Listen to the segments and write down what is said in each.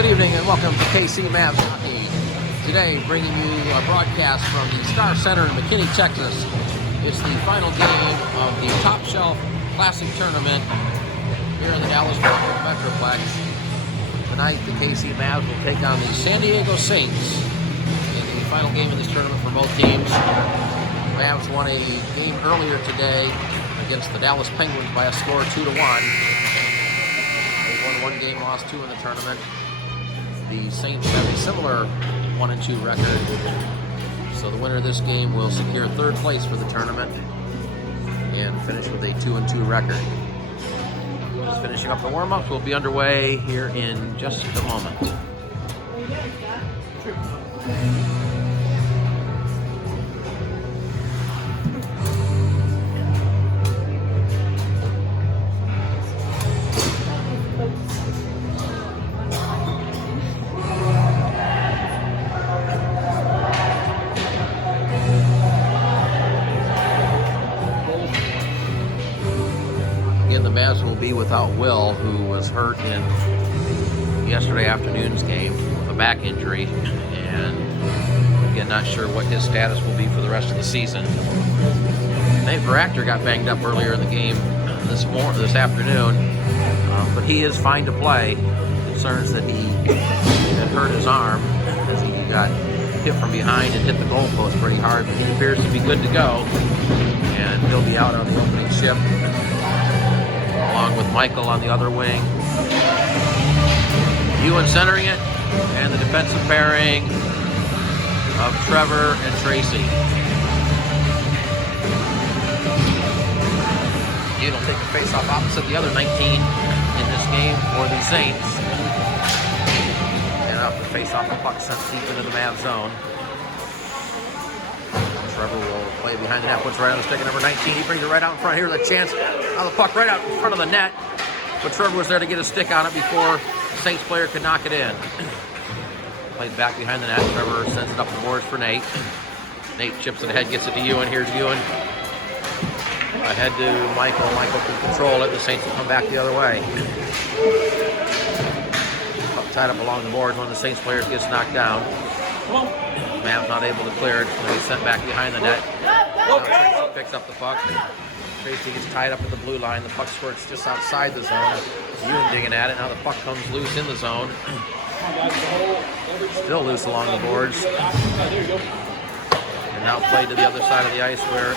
Good evening and welcome to KC Mavs Hockey. Today, bringing you a broadcast from the Star Center in McKinney, Texas. It's the final game of the Top Shelf Classic Tournament here in the Dallas-Fort Worth Metroplex. Tonight, the KC Mavs will take on the San Diego Saints in the final game of this tournament for both teams. Mavs won a game earlier today against the Dallas Penguins by a score of 2-1. They won one game, lost two in the tournament. The Saints have a similar 1-2 record. So the winner of this game will secure third place for the tournament and finish with a 2-2 record. Just finishing up the warm-ups. We'll be underway here in just a moment. Again, the Mavs will be without Will, who was hurt in yesterday afternoon's game with a back injury, and again, not sure what his status will be for the rest of the season. Nate Verakter got banged up earlier in the game this afternoon, but he is fine to play. Concerns that he had hurt his arm as he got hit from behind and hit the goalpost pretty hard, but he appears to be good to go, and he'll be out on the opening shift along with Michael on the other wing. Ewan centering it, and the defensive pairing of Trevor and Tracy. Ewan will take the face-off opposite the other 19 in this game for the Saints. And off the face-off, the puck sent deep into the Mavs zone. Trevor will play behind the net, puts right on the stick of number 19. He brings it right out in front. Here's a chance. Now the puck right out in front of the net. But Trevor was there to get a stick on it before the Saints player could knock it in. Played back behind the net. Trevor sends it up the boards for Nate. Nate chips it ahead, gets it to Ewan. Here's Ewan. Ahead to Michael. Michael can control it. The Saints will come back the other way. Puck tied up along the boards. One of the Saints players gets knocked down. Mavs not able to clear it, so he's sent back behind the net. Now Tracy picks up the puck. Tracy gets tied up at the blue line. The puck squirts just outside the zone. Ewan digging at it. Now the puck comes loose in the zone. Still loose along the boards. And now played to the other side of the ice where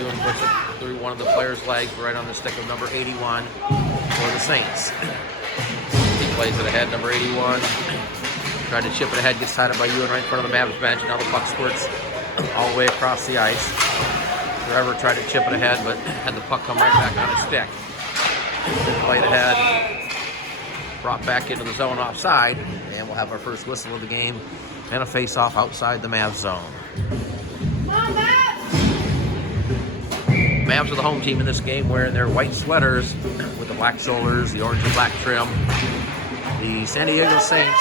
Ewan puts it through one of the player's legs right on the stick of number 81 for the Saints. He plays it ahead, number 81. Tried to chip it ahead, gets tied up by Ewan right in front of the Mavs bench. Now the puck squirts all the way across the ice. Trevor tried to chip it ahead, but had the puck come right back on his stick. Played ahead, brought back into the zone offside, and we'll have our first whistle of the game and a face-off outside the Mavs zone. Mavs are the home team in this game, wearing their white sweaters with the black shoulders, the orange and black trim. The San Diego Saints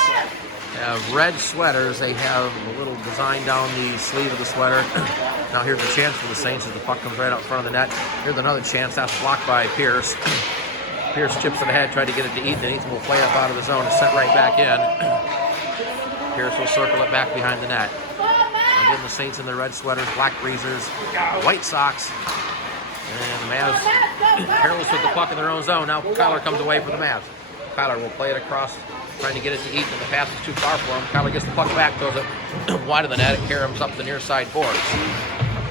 have red sweaters. They have a little design down the sleeve of the sweater. Now here's a chance for the Saints as the puck comes right out in front of the net. Here's another chance. That's blocked by Pierce. Pierce chips it ahead, tried to get it to Ethan. Ethan will play up out of the zone and set right back in. Pierce will circle it back behind the net. Again, the Saints in their red sweaters, black breezers, white socks. And the Mavs careless with the puck in their own zone. Now Kyler comes away for the Mavs. Kyler will play it across, trying to get it to Ethan. The pass is too far for him. Kyler gets the puck back, throws it wide of the net. It caroms up the near side boards.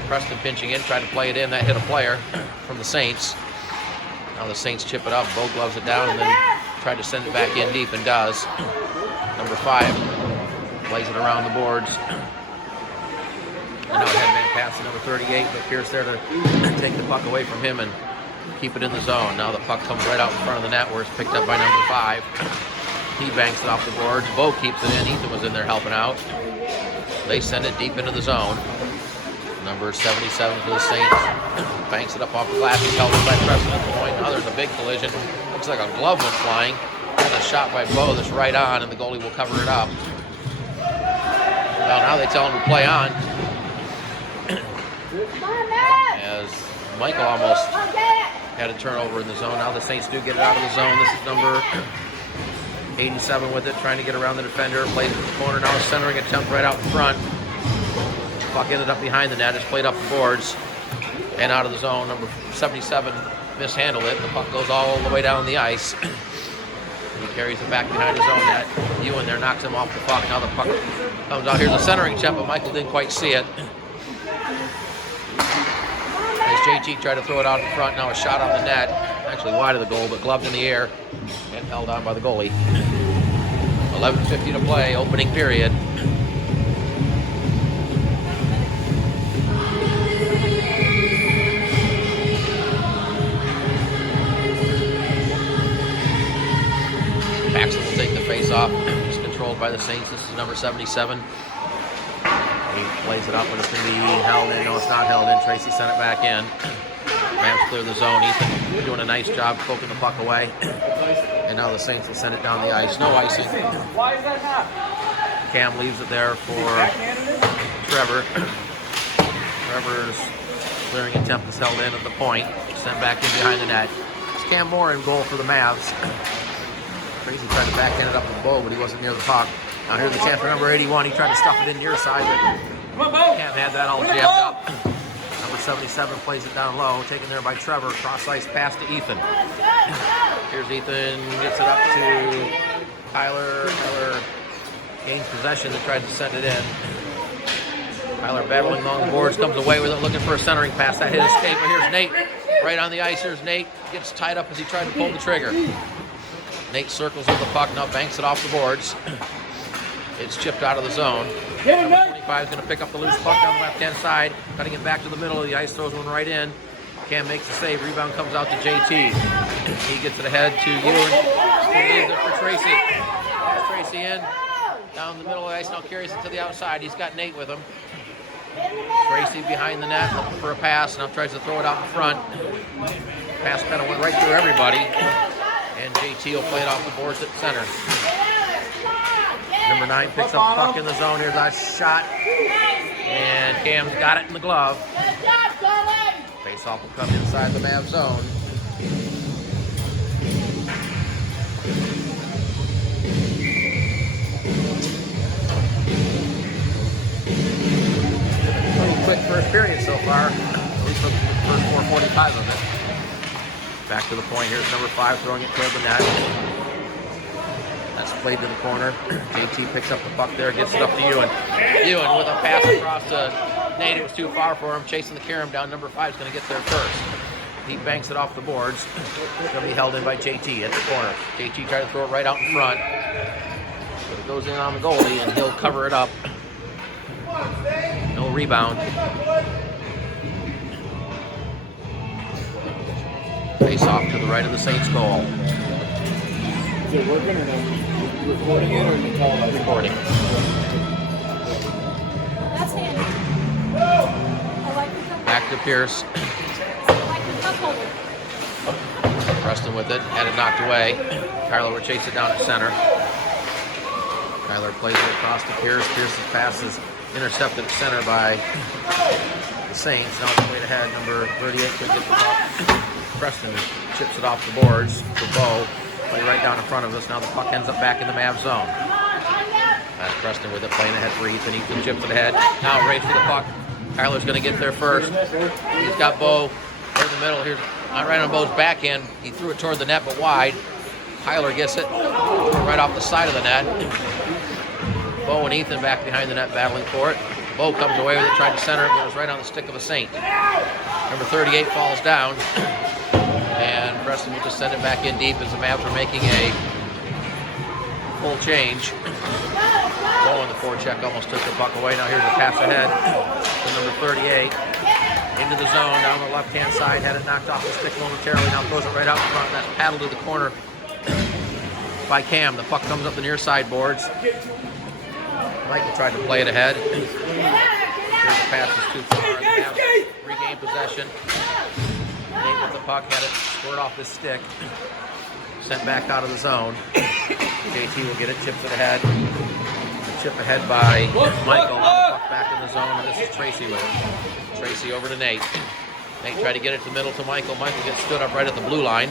Preston pinching in, tried to play it in. That hit a player from the Saints. Now the Saints chip it up. Bo gloves it down and then tried to send it back in deep and does. Number 5 plays it around the boards. And now headman pass to number 38, but Pierce there to take the puck away from him and keep it in the zone. Now the puck comes right out in front of the net where it's picked up by number 5. He banks it off the boards. Bo keeps it in. Ethan was in there helping out. They send it deep into the zone. Number 77 for the Saints. Banks it up off the glass. He's held it by Preston at the point. Now there's a big collision. Looks like a glove went flying. And a shot by Bo that's right on, and the goalie will cover it up. Well, now they tell him to play on. As Michael almost had a turnover in the zone. Now the Saints do get it out of the zone. This is number 87 with it, trying to get around the defender. Plays it in the corner. Now a centering attempt right out in front. Puck ended up behind the net. It's played up the boards and out of the zone. Number 77 mishandled it. The puck goes all the way down the ice. He carries it back behind his own net. Ewan there knocks him off the puck. Now the puck comes out. Here's a centering attempt, but Michael didn't quite see it. As JT tried to throw it out in front, now a shot on the net. Actually wide of the goal, but gloved in the air and held on by the goalie. 11:50 to play, opening period. Paxton will take the face off. It's controlled by the Saints. This is number 77. He plays it up, but it's going to be held in. No, it's not held in. Tracy sent it back in. Mavs clear the zone. Ethan doing a nice job poking the puck away. And now the Saints will send it down the ice. No icing. Why is that half? Cam leaves it there for Trevor. Trevor's clearing attempt is held in at the point. Sent back in behind the net. It's Cam Moore in goal for the Mavs. Tracy tried to backhand it up with Bo, but he wasn't near the puck. Now here's the chance for number 81. He tried to stuff it in near side, but Cam had that all jammed up. Number 77 plays it down low, taken there by Trevor. Cross ice pass to Ethan. Here's Ethan, gets it up to Tyler. Tyler gains possession and tried to send it in. Tyler battling along the boards, comes away with it, looking for a centering pass. That hit escape, but here's Nate. Right on the ice, here's Nate. Gets tied up as he tried to pull the trigger. Nate circles with the puck, now banks it off the boards. It's chipped out of the zone. Number 25 is going to pick up the loose puck on the left-hand side, cutting it back to the middle of the ice, throws one right in. Cam makes the save, rebound comes out to JT. He gets it ahead to Ewan. He leaves it for Tracy. Tracy in, down the middle of the ice, now carries it to the outside. He's got Nate with him. Tracy behind the net, looking for a pass, now tries to throw it out in front. Pass kind of went right through everybody. And JT will play it off the boards at center. Number 9 picks up the puck in the zone. Here's a shot. And Cam's got it in the glove. Face-off will come inside the Mavs zone. Pretty quick first period so far. At least for the first 4:45 of it. Back to the point. Here's number 5 throwing it toward the net. That's played to the corner. JT picks up the puck there, gets it up to Ewan. Ewan with a pass across to Nate. It was too far for him. Chasing the carom down. Number 5 is going to get there first. He banks it off the boards. It's going to be held in by JT at the corner. JT tried to throw it right out in front. But it goes in on the goalie, and he'll cover it up. No rebound. Face off to the right of the Saints goal. Is it working or no? You recording it or you calling it? Recording. That's handy. I like the cup. Back to Pierce. I like the cup holder. Preston with it. Had it knocked away. Tyler will chase it down at center. Tyler plays it across to Pierce. Pierce's pass is intercepted at center by the Saints. Now it's played ahead. Number 38 can get the puck. Preston chips it off the boards for Bo. Play right down in front of us. Now the puck ends up back in the Mavs zone. That's Preston with it, playing ahead for Ethan. Ethan chips it ahead. Now race for the puck. Tyler's going to get there first. He's got Bo in the middle. Here's right on Bo's backhand. He threw it toward the net, but wide. Tyler gets it right off the side of the net. Bo and Ethan back behind the net battling for it. Bo comes away with it, tried to center it, but it was right on the stick of a Saint. Number 38 falls down. And Preston will just send it back in deep as the Mavs are making a full change. Bo on the forecheck almost took the puck away. Now here's a pass ahead to number 38. Into the zone, down the left-hand side. Had it knocked off the stick momentarily. Now throws it right out in front. That's paddled to the corner by Cam. The puck comes up the near side boards. Michael tried to play it ahead. Here's the pass is too far. The Mavs regain possession. Nate with the puck, had it squirt off his stick. Sent back out of the zone. JT will get it, chips it ahead. A chip ahead by Michael. Now the puck back in the zone, and this is Tracy with it. Tracy over to Nate. Nate tried to get it to the middle to Michael. Michael gets stood up right at the blue line.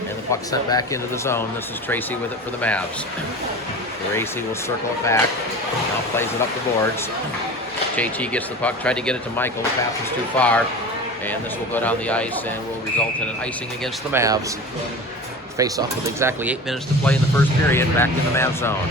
And the puck sent back into the zone. This is Tracy with it for the Mavs. Tracy will circle it back. Now plays it up the boards. JT gets the puck, tried to get it to Michael. The pass is too far. And this will go down the ice and will result in an icing against the Mavs. Face off with exactly 8 minutes to play in the first period. Back in the Mavs zone.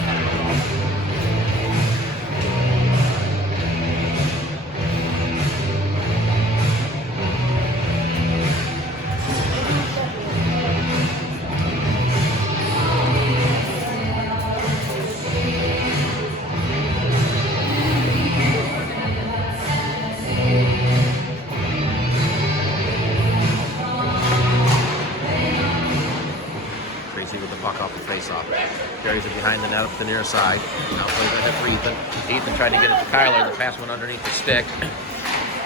With the puck off the face-off. Carries it behind the net up the near side. Now plays ahead for Ethan. Ethan tried to get it to Kyler. The pass went underneath the stick.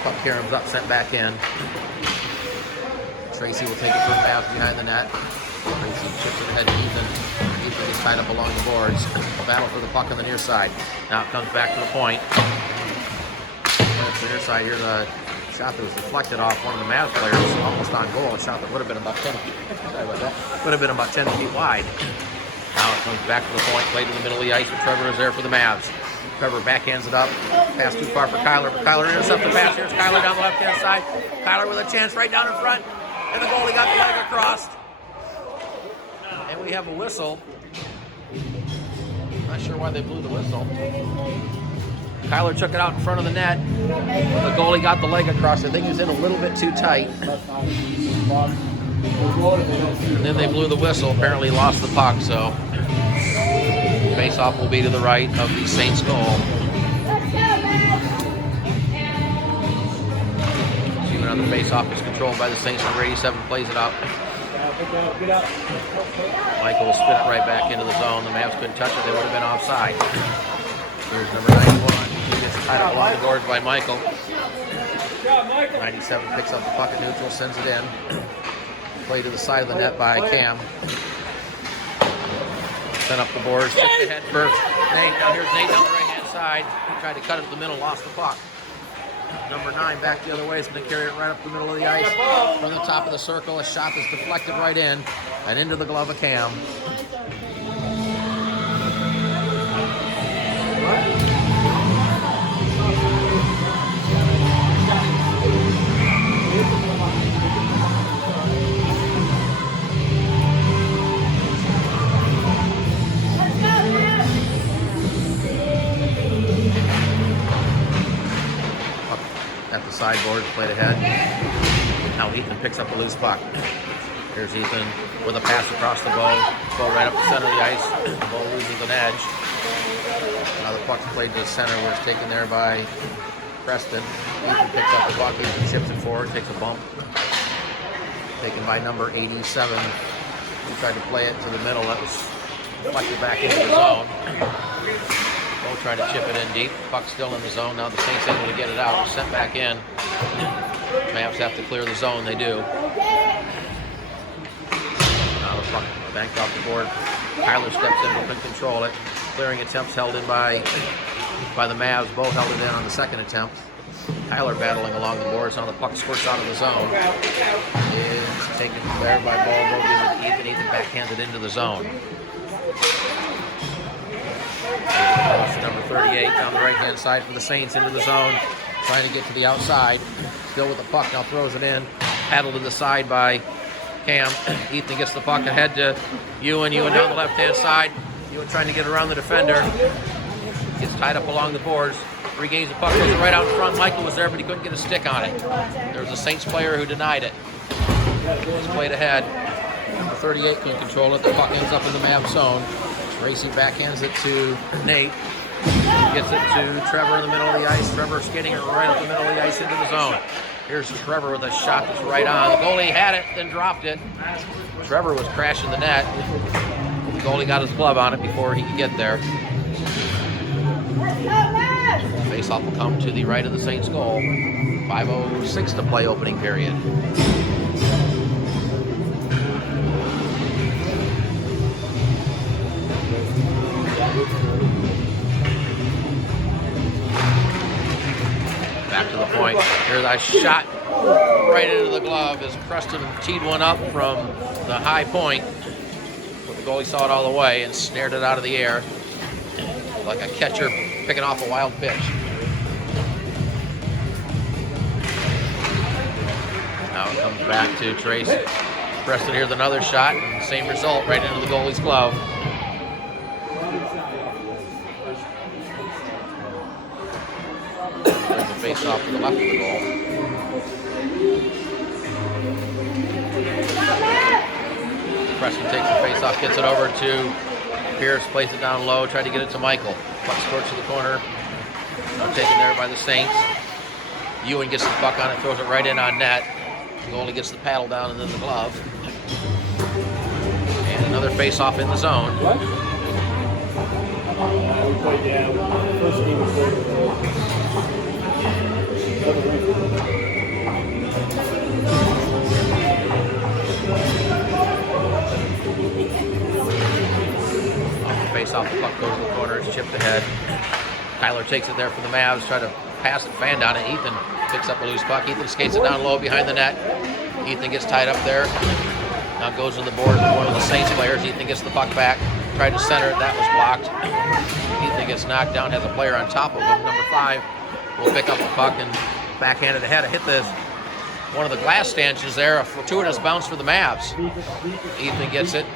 Puck caroms up, sent back in. Tracy will take it from the Mavs behind the net. Tracy chips it ahead to Ethan. Ethan gets tied up along the boards. A battle for the puck on the near side. Now it comes back to the point. To the near side here, the shot that was deflected off one of the Mavs players, almost on goal. A shot that would have been about 10 feet. Sorry about that. Would have been about 10 feet wide. Now it comes back to the point, played to the middle of the ice, but Trevor is there for the Mavs. Trevor backhands it up. Pass too far for Kyler, but Kyler intercepts the pass. Here's Kyler down the left-hand side. Kyler with a chance right down in front. And the goalie got the leg across. And we have a whistle. Not sure why they blew the whistle. Kyler took it out in front of the net. The goalie got the leg across. I think he was in a little bit too tight. And then they blew the whistle. Apparently lost the puck, so face-off will be to the right of the Saints goal. Even on the face-off is controlled by the Saints. Number 87 plays it out. Michael will spin it right back into the zone. The Mavs couldn't touch it. They would have been offside. Here's number 91. He gets tied up along the boards by Michael. 97 picks up the puck at neutral, sends it in. Play to the side of the net by Cam. Sent up the boards. Took the head first. Nate, now here's Nate down the right-hand side. He tried to cut it to the middle, lost the puck. Number 9 back the other way is going to carry it right up the middle of the ice. From the top of the circle, a shot that's deflected right in and into the glove of Cam. At the sideboard, played ahead. Now Ethan picks up a loose puck. Here's Ethan with a pass across the bow. Ball right up the center of the ice. The ball loses an edge. Now the puck's played to the center where it's taken there by Preston. Ethan picks up the puck. Ethan chips it forward, takes a bump. Taken by number 87. He tried to play it to the middle. That was deflected back into the zone. Bo trying to chip it in deep. Puck's still in the zone. Now the Saints able to get it out. Sent back in. Mavs have to clear the zone. They do. Now the puck banked off the board. Kyler steps in, but couldn't control it. Clearing attempts held in by the Mavs. Bo held it in on the second attempt. Kyler battling along the boards. Now the puck squirts out of the zone. It's taken there by Bo. Bo gives it to Ethan. Ethan backhanded into the zone. Number 38 down the right-hand side for the Saints into the zone. Trying to get to the outside. Still with the puck. Now throws it in. Paddled to the side by Cam. Ethan gets the puck ahead to Ewan. Ewan down the left-hand side. Ewan trying to get around the defender. Gets tied up along the boards. Regains the puck. Goes right out in front. Michael was there, but he couldn't get a stick on it. There was a Saints player who denied it. It's played ahead. Number 38 couldn't control it. The puck ends up in the Mavs zone. Tracy backhands it to Nate. Gets it to Trevor in the middle of the ice. Trevor skating it right up the middle of the ice into the zone. Here's Trevor with a shot that's right on. The goalie had it, then dropped it. Trevor was crashing the net. The goalie got his glove on it before he could get there. Face-off will come to the right of the Saints goal. 5:06 to play opening period. Back to the point. Here's a shot right into the glove as Preston teed one up from the high point. But the goalie saw it all the way and snared it out of the air like a catcher picking off a wild pitch. Now it comes back to Tracy. Preston here's another shot, and same result, right into the goalie's glove. Brings the face off to the left of the goal. Preston takes the face off, gets it over to Pierce, plays it down low, tried to get it to Michael. Puck squirts to the corner. Now taken there by the Saints. Ewan gets the puck on it, throws it right in on net. The goalie gets the paddle down and then the glove. And another face-off in the zone. What? We played first game we played Off the face-off, the puck goes to the corner, it's chipped ahead. Tyler takes it there for the Mavs, try to pass the fan down, and Ethan picks up a loose puck. Ethan skates it down low behind the net. Ethan gets tied up there. Now goes to the board with one of the Saints players. Ethan gets the puck back. Tried to center it. That was blocked. Ethan gets knocked down, has a player on top of him. Number 5 will pick up the puck and backhand it ahead. Hit one of the glass stanchions there. A fortuitous bounce for the Mavs. Ethan gets it.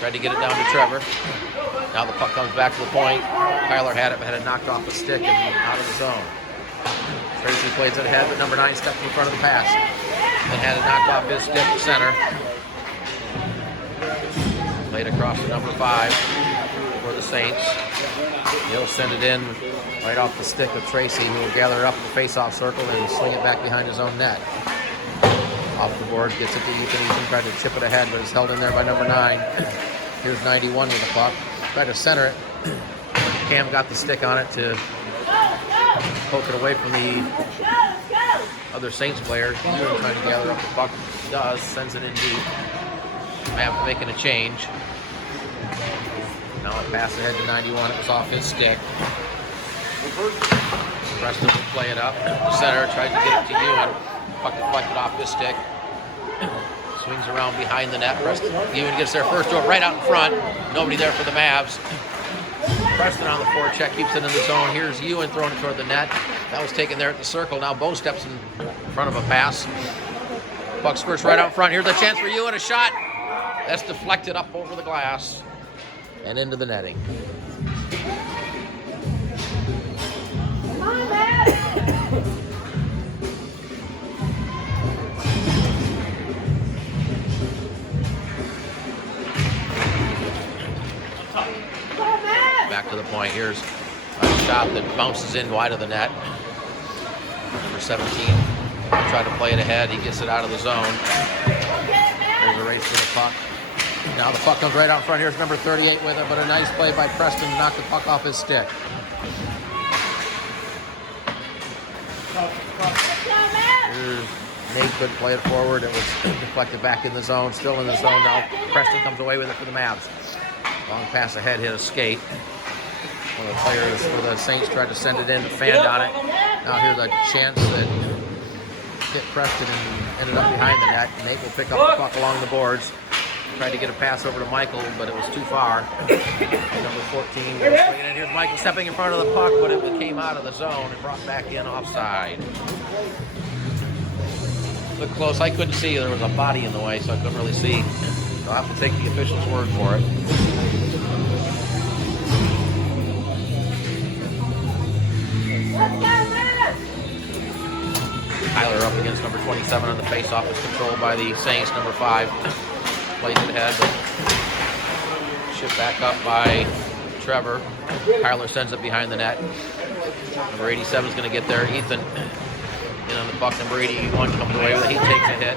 Tried to get it down to Trevor. Now the puck comes back to the point. Tyler had it knocked off the stick and out of the zone. Tracy plays it ahead, but number 9 steps in front of the pass. Then had it knocked off his stick to center. Played across to number 5 for the Saints. He'll send it in right off the stick of Tracy, who will gather it up in the face-off circle and sling it back behind his own net. Off the board, gets it to Ethan. Ethan tried to chip it ahead, but it's held in there by number 9. Here's 91 with the puck. Tried to center it. Cam got the stick on it to poke it away from the other Saints player. Ewan trying to gather up the puck. Does, sends it in deep. Mavs making a change. Now a pass ahead to 91. It was off his stick. Preston will play it up. Center tried to get it to Ewan. Puck deflected off his stick. Swings around behind the net. Preston. Ewan gets there first to it right out in front. Nobody there for the Mavs. Preston on the forecheck, keeps it in the zone. Here's Ewan throwing it toward the net. That was taken there at the circle. Now Bo steps in front of a pass. Puck squirts right out front. Here's a chance for Ewan, a shot. That's deflected up over the glass and into the netting. Back to the point. Here's a shot that bounces in wide of the net. Number 17 tried to play it ahead. He gets it out of the zone. There's a race for the puck. Now the puck comes right out front. Here's number 38 with it, but a nice play by Preston to knock the puck off his stick. Here's Nate couldn't play it forward. It was deflected back in the zone. Still in the zone now. Preston comes away with it for the Mavs. Long pass ahead, hit a skate. One of the players for the Saints tried to send it in, fanned on it. Now here's a chance that hit Preston and ended up behind the net. Nate will pick up the puck along the boards. Tried to get a pass over to Michael, but it was too far. Number 14 was swinging in. Here's Michael stepping in front of the puck, but it came out of the zone and brought back in offside. Look close. I couldn't see. There was a body in the way, so I couldn't really see. I'll have to take the official's word for it. Tyler up against number 27 on the face-off. Is controlled by the Saints. Number 5 plays it ahead, but shipped back up by Trevor. Tyler sends it behind the net. Number 87 is going to get there. Ethan in on the puck. Number 81 comes away with it. He takes a hit.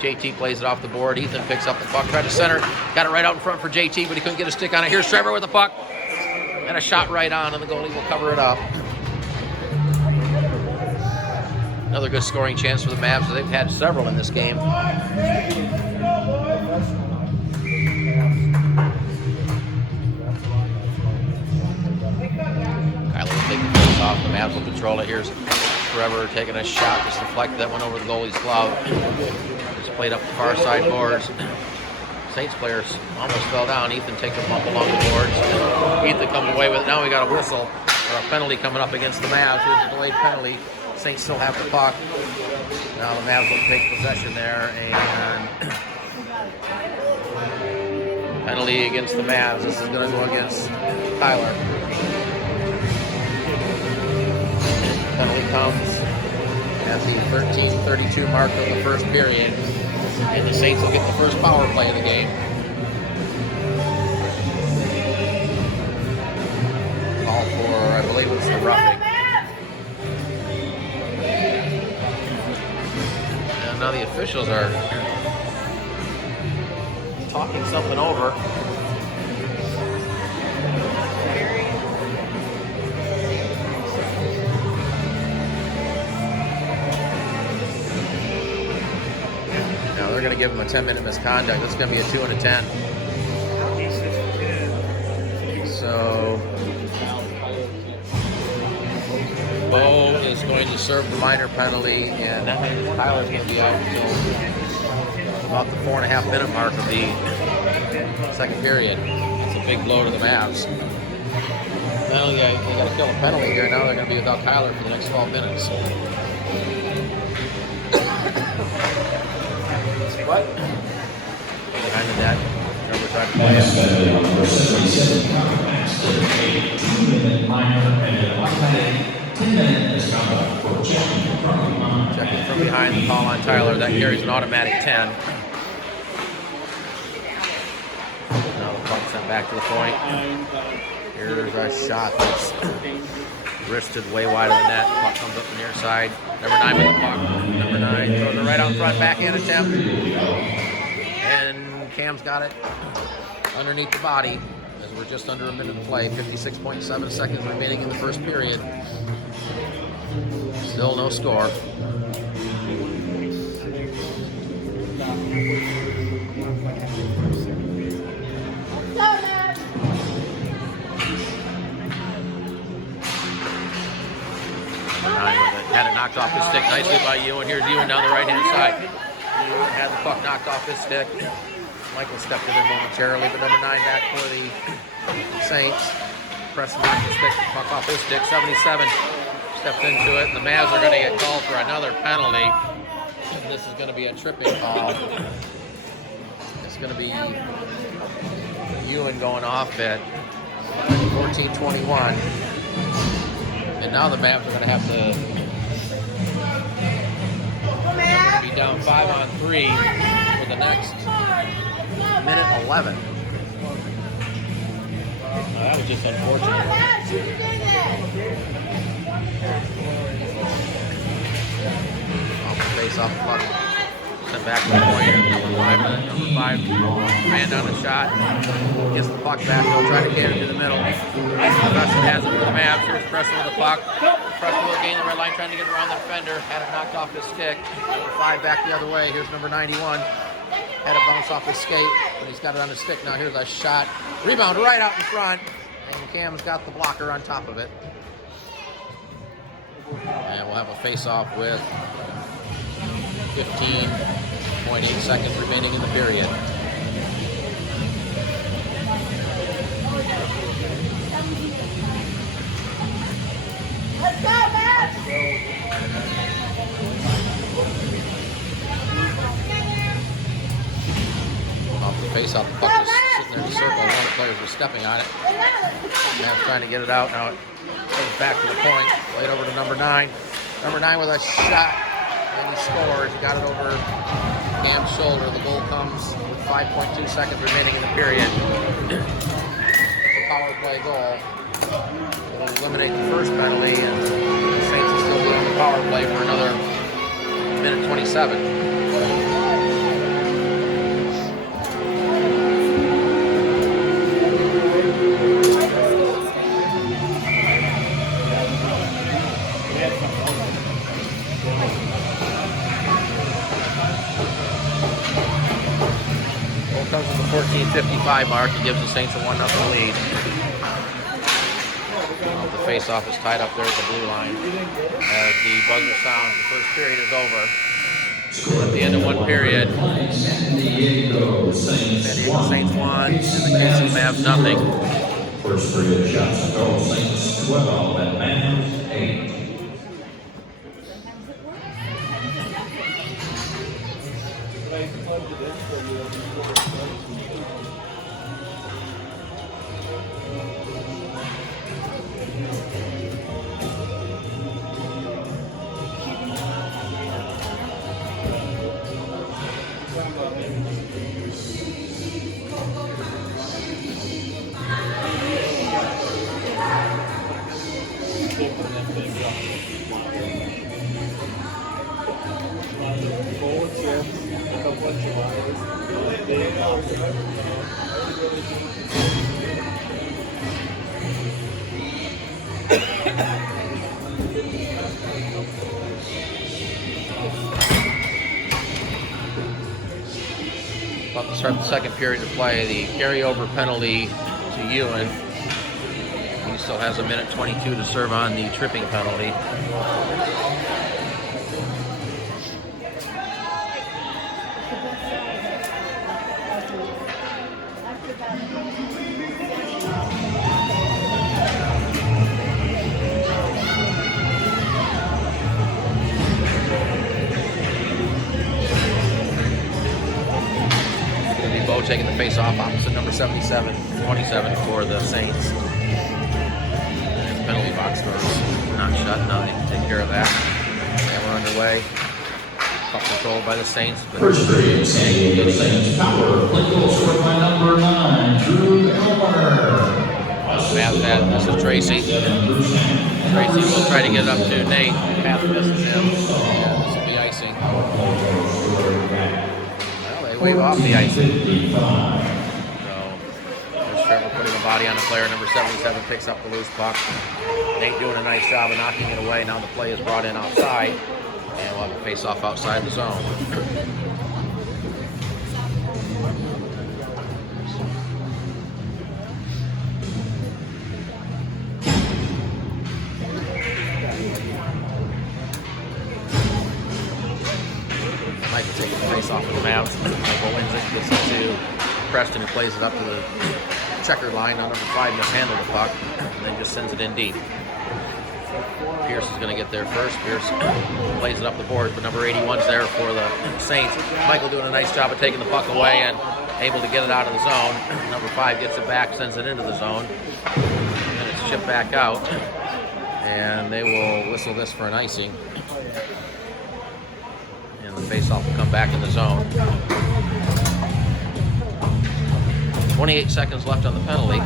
JT plays it off the board. Ethan picks up the puck. Tried to center. Got it right out in front for JT, but he couldn't get a stick on it. Here's Trevor with the puck. And a shot right on, and the goalie will cover it up. Another good scoring chance for the Mavs. They've had several in this game. Kyler will take the face off. The Mavs will control it. Here's Trevor taking a shot. Just deflected that one over the goalie's glove. It's played up the far side boards. Saints players almost fell down. Ethan takes a bump along the boards. Ethan comes away with it. Now we got a whistle or a penalty coming up against the Mavs. Here's a delayed penalty. Saints still have the puck. Now the Mavs will take possession there, and penalty against the Mavs. This is going to go against Tyler. Penalty comes at the 13:32 mark of the first period, and the Saints will get the first power play of the game. Call for, I believe it's the roughing. And now the officials are talking something over. Now they're going to give him a 10-minute misconduct. That's going to be a 2 and a 10. So Bo is going to serve the minor penalty, and that means Tyler's going to be out until about the 4.5-minute mark of the second period. It's a big blow to the Mavs. Now you got to kill a penalty here. Now they're going to be without Tyler for the next 12 minutes. What? Behind the net. Trevor tried to play it. Checking from behind the call on Tyler. That carries an automatic 10. Now the puck sent back to the point. Here's a shot that's wristed way wide of the net. Puck comes up the near side. Number 9 with the puck. Number 9 throws it right out front, backhand attempt. And Cam's got it underneath the body as we're just under a minute to play. 56.7 seconds remaining in the first period. Still no score. Had it knocked off his stick nicely by Ewan. Here's Ewan down the right-hand side. Ewan had the puck knocked off his stick. Michael stepped in there momentarily, but number 9 back for the Saints. Preston knocked the stick, puck off his stick. 77 stepped into it, and the Mavs are going to get called for another penalty. This is going to be a tripping call. It's going to be Ewan going off at 14:21. And now the Mavs are going to have to be down 5-on-3 for the next minute 11. That was just unfortunate. Off the face off the puck. Sent back to the point. Number 5 ran down the shot. Gets the puck back. He'll try to get it to the middle. Preston has it for the Mavs. Here's Preston with the puck. Preston will gain the red line, trying to get around the defender. Had it knocked off his stick. Number 5 back the other way. Here's number 91. Had it bounce off his skate, but he's got it on his stick now. Here's a shot. Rebound right out in front. And Cam's got the blocker on top of it. And we'll have a face-off with 15.8 seconds remaining in the period. Let's go, Mavs! Off the face off, the puck was sitting there in a circle. One of the players was stepping on it. Mavs trying to get it out. Now it goes back to the point. Played over to number 9. Number 9 with a shot. And he scores. He got it over Cam's shoulder. The goal comes with 5.2 seconds remaining in the period. It's a power play goal. It'll eliminate the first penalty, and the Saints will still be on the power play for another minute 27. Goal comes at the 14:55 mark. He gives the Saints a 1-0 lead. The face-off is tied up there at the blue line. As the buzzer sounds, the first period is over. At the end of one period, Diego San Saints Diego 1. Saints 1, and the KC Mavs nothing. First period shots to goal, Saints 12 and Mavs 8. About to start the second period to play. The carryover penalty to Ewan. He still has 1:22 to serve on the tripping penalty. Taking the face off opposite number 77, 27 for the Saints. And penalty box doors not shut. Now they can take care of that. And we're underway. Puck controlled by the Saints. But First period, San Diego Saints power. Play goal scored by number 9, Drew Elmer. Mavs had, this is Tracy. Tracy will try to get it up to Nate. Pass misses him. Yeah, this will be icing. Wave off the icing. So, there's Trevor putting a body on the player. Number 77 picks up the loose puck. Nate doing a nice job of knocking it away. Now the play is brought in outside. And we'll have a face off outside the zone. Michael taking the face off of the Mavs. Michael wins it, gets it to Preston, who plays it up to the checkered line. Now number 5 mishandled the puck, and then just sends it in deep. Pierce is going to get there first. Pierce plays it up the board, but number 81's there for the Saints. Michael doing a nice job of taking the puck away and able to get it out of the zone. Number 5 gets it back, sends it into the zone, and it's chipped back out. And they will whistle this for an icing. The faceoff will come back in the zone. 28 seconds left on the penalty.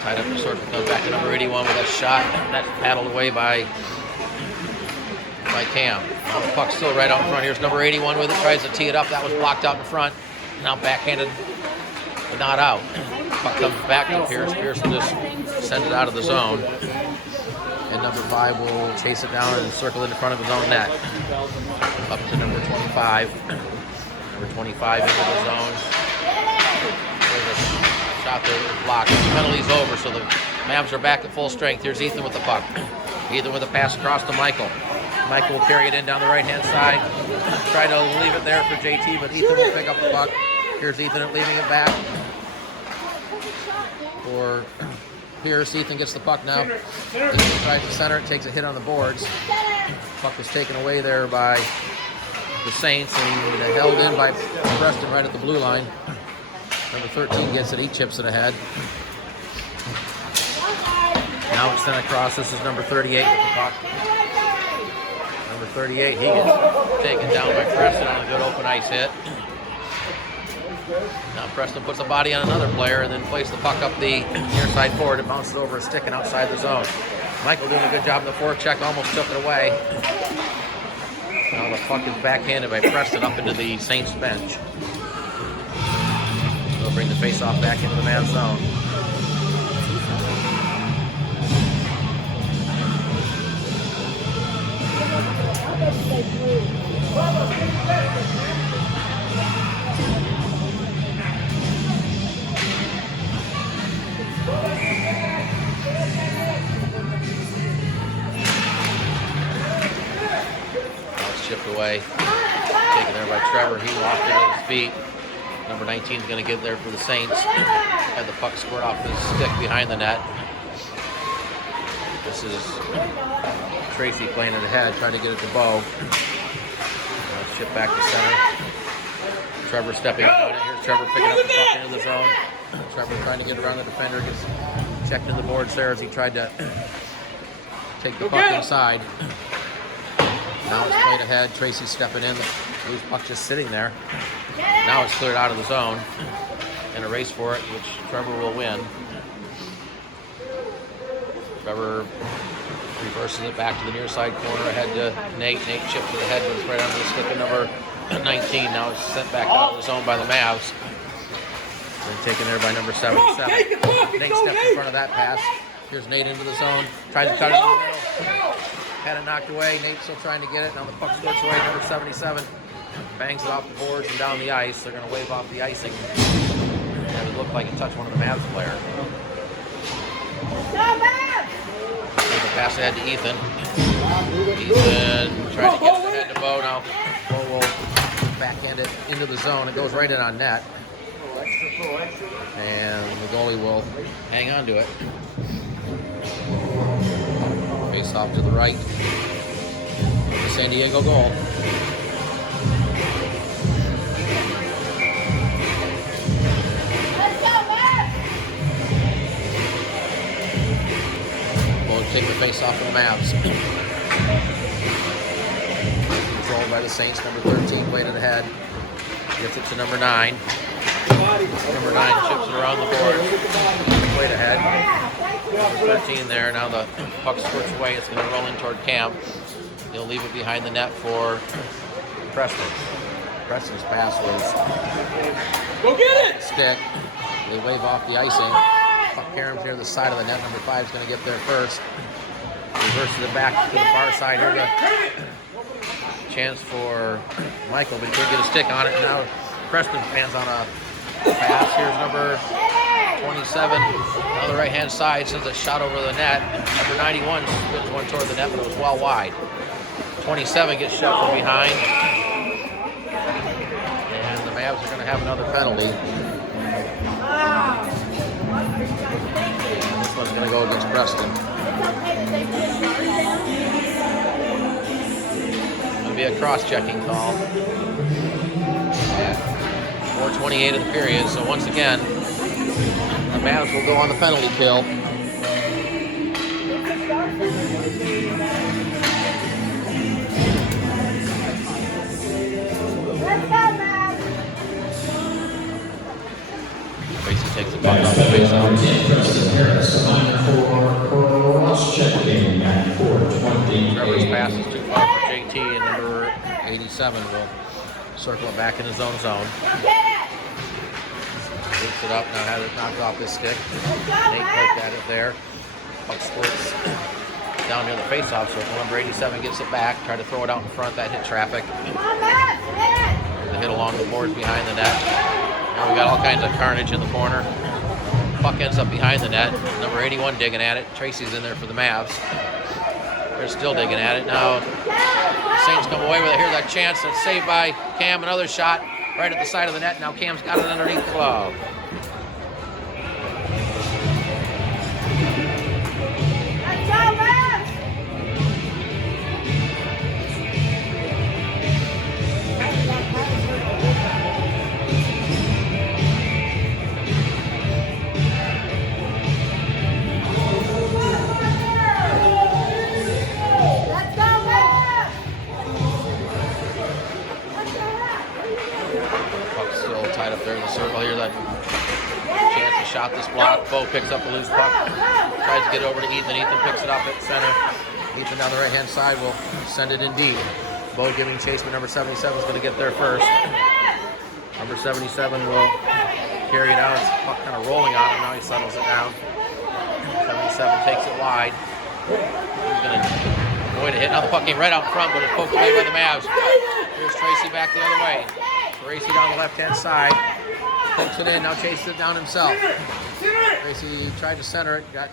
Tied up the circle, comes back to number 81 with a shot. That's paddled away by Cam. Now the puck's still right out in front. Here's number 81 with it, tries to tee it up. That was blocked out in front. Now backhanded, but not out. Puck comes back to Pierce. Pierce will just send it out of the zone. And number 5 will chase it down and circle it in front of his own net. Up to number 25. Number 25 into the zone. There's a shot there that was blocked. The penalty's over, so the Mavs are back at full strength. Here's Ethan with the puck. Ethan with a pass across to Michael. Michael will carry it in down the right-hand side. Try to leave it there for JT, but Ethan will pick up the puck. Here's Ethan leaving it back for Pierce. Ethan gets the puck now. Ethan tries to center it, takes a hit on the boards. Puck was taken away there by the Saints and held in by Preston right at the blue line. Number 13 gets it, he chips it ahead. Now it's sent across. This is number 38 with the puck. Number 38, he gets taken down by Preston on a good open ice hit. Now Preston puts a body on another player and then plays the puck up the near side forward. It bounces over a stick and outside the zone. Michael doing a good job in the forecheck, almost took it away. Now the puck is backhanded by Preston up into the Saints bench. They'll bring the faceoff back into the Mavs zone. away. Taken there by Trevor. He lost it at his feet. Number 19 is going to get there for the Saints. Had the puck squirt off his stick behind the net. This is Tracy playing it ahead, trying to get it to Bo. Chip back to center. Trevor stepping in on it. Here's Trevor picking up the puck into the zone. Trevor trying to get around the defender. Gets checked in the boards there as he tried to take the puck inside. Now it's played ahead. Tracy stepping in. The loose puck just sitting there. Now it's cleared out of the zone. And a race for it, which Trevor will win. Trevor reverses it back to the near side corner, ahead to Nate. Nate chips to the head, but it's right under the stick of number 19. Now it's sent back out of the zone by the Mavs. And taken there by number 77. Nate steps in front of that pass. Here's Nate into the zone. Tries to cut it in the middle. Had it knocked away. Nate's still trying to get it. Now the puck squirts away. Number 77 bangs it off the boards and down the ice. They're going to wave off the icing. And it looked like it touched one of the Mavs players. The pass ahead to Ethan. Ethan trying to get it ahead to Bo. Now Bo will backhand it into the zone. It goes right in on net. And the goalie will hang on to it. Face off to the right. The San Diego goal. Take the face off of the Mavs. Controlled by the Saints. Number 13 played it ahead. Gets it to number 9. Number 9 chips it around the board. Played ahead. Number 13 there. Now the puck squirts away. It's going to roll in toward Cam. He'll leave it behind the net for Preston. Preston's pass was go get it! Stick. They wave off the icing. Puck caroms near the side of the net. Number 5 is going to get there first. Reverses it back to the far side. Here's a chance for Michael, but he couldn't get a stick on it. Now Preston fans on a pass. Here's number 27 on the right-hand side. Sends a shot over the net. Number 91 spins one toward the net, but it was well wide. 27 gets shot from behind. And the Mavs are going to have another penalty. This one's going to go against Preston. It's going to be a cross-checking call. 4:28 of the period, so once again, the Mavs will go on the penalty kill. Tracy takes the puck off the face off. Trevor's pass is too far for JT, and number 87 will circle it back in his own zone. Loops it up, now has it knocked off his stick. Nate poked at it there. Puck squirts down near the face-off, so number 87 gets it back. Try to throw it out in front, that hit traffic. The hit along the boards behind the net. Now we got all kinds of carnage in the corner. Puck ends up behind the net. Number 81 digging at it. Tracy's in there for the Mavs. They're still digging at it. Now Saints come away with it. Here's that chance. That's saved by Cam. Another shot right at the side of the net. Now Cam's got it underneath the glove. Shot this block. Bo picks up a loose puck. Tries to get over to Ethan. Ethan picks it up at center. Ethan down the right-hand side will send it in deep. Bo giving chase, but number 77 is going to get there first. Number 77 will carry it out. It's puck kind of rolling on him. Now he settles it down. 77 takes it wide. He's going to avoid a hit. Now the puck came right out front, but it's poked away by the Mavs. Here's Tracy back the other way. Tracy down the left-hand side. Pokes it in, now chases it down himself. Tracy tried to center it, got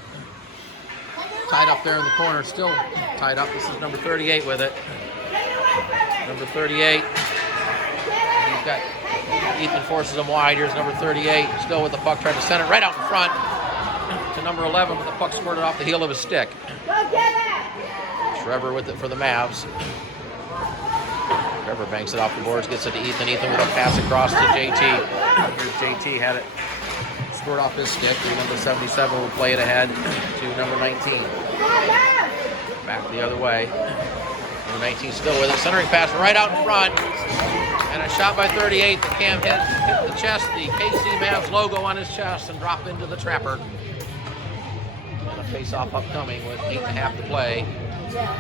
tied up there in the corner, still tied up. This is number 38 with it. Number 38. He's got Ethan forces him wide. Here's number 38. Still with the puck, trying to send it right out in front to number 11, but the puck squirted off the heel of his stick. Trevor with it for the Mavs. Trevor banks it off the boards, gets it to Ethan. Ethan with a pass across to JT. Here's JT, had it squirt off his stick. Number 77 will play it ahead to number 19. Back the other way. Number 19 still with it. Centering pass right out in front. And a shot by 38. The Cam hit the chest, the KC Mavs logo on his chest, and drop into the trapper. And a face-off upcoming with 8.5 to play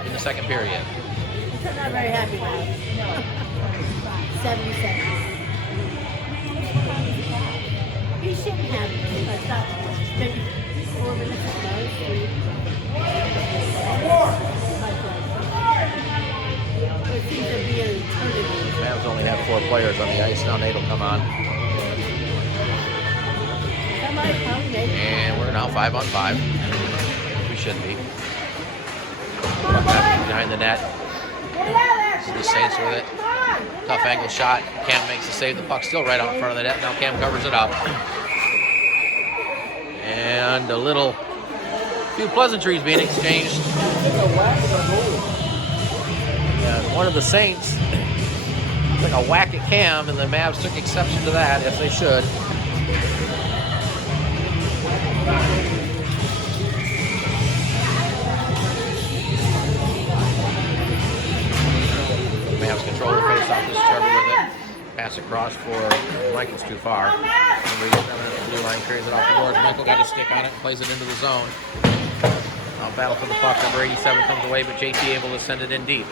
in the second period. I'm not very happy about it. 77. He shouldn't have maybe 4 minutes ago. There seems to be an eternity. Mavs only have 4 players on the ice. Now Nate will come on. And we're now 5-on-5. We should be. Behind the net. This is the Saints with it. Tough angle shot. Cam makes the save. The puck still right out in front of the net. Now Cam covers it up. And a few pleasantries being exchanged. Yeah, one of the Saints took a whack at Cam, and the Mavs took exception to that, as they should. Mavs control the face-off. This is Trevor with it. Pass across for Michael's too far. Number 7 at the blue line carries it off the boards. Michael got a stick on it and plays it into the zone. Now battle for the puck. Number 87 comes away, but JT able to send it in deep.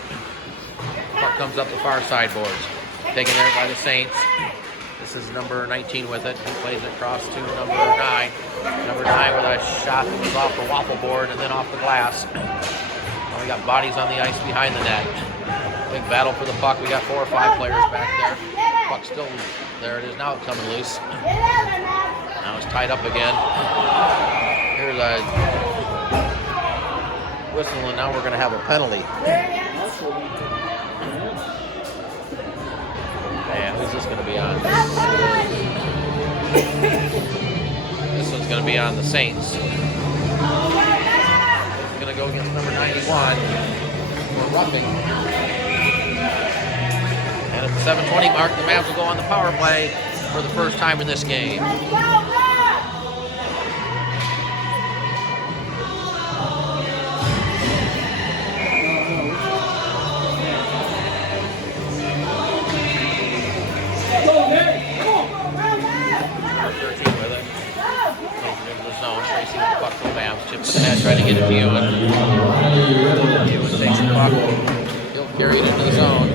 Puck comes up the far side boards. Taken there by the Saints. This is number 19 with it. He plays it across to number 9. Number 9 with a shot that was off the waffle board and then off the glass. Now we got bodies on the ice behind the net. Big battle for the puck. We got 4 or 5 players back there. Puck still there. It is now coming loose. Now it's tied up again. Here's a whistle, and now we're going to have a penalty. Man, who's this going to be on? This one's going to be on the Saints. This is going to go against number 91 for roughing. And at the 7:20 mark, the Mavs will go on the power play for the first time in this game. Tracy with the puck from Mavs, chips it ahead, trying to get it to Ewan. Ewan takes the puck. He'll carry it into the zone.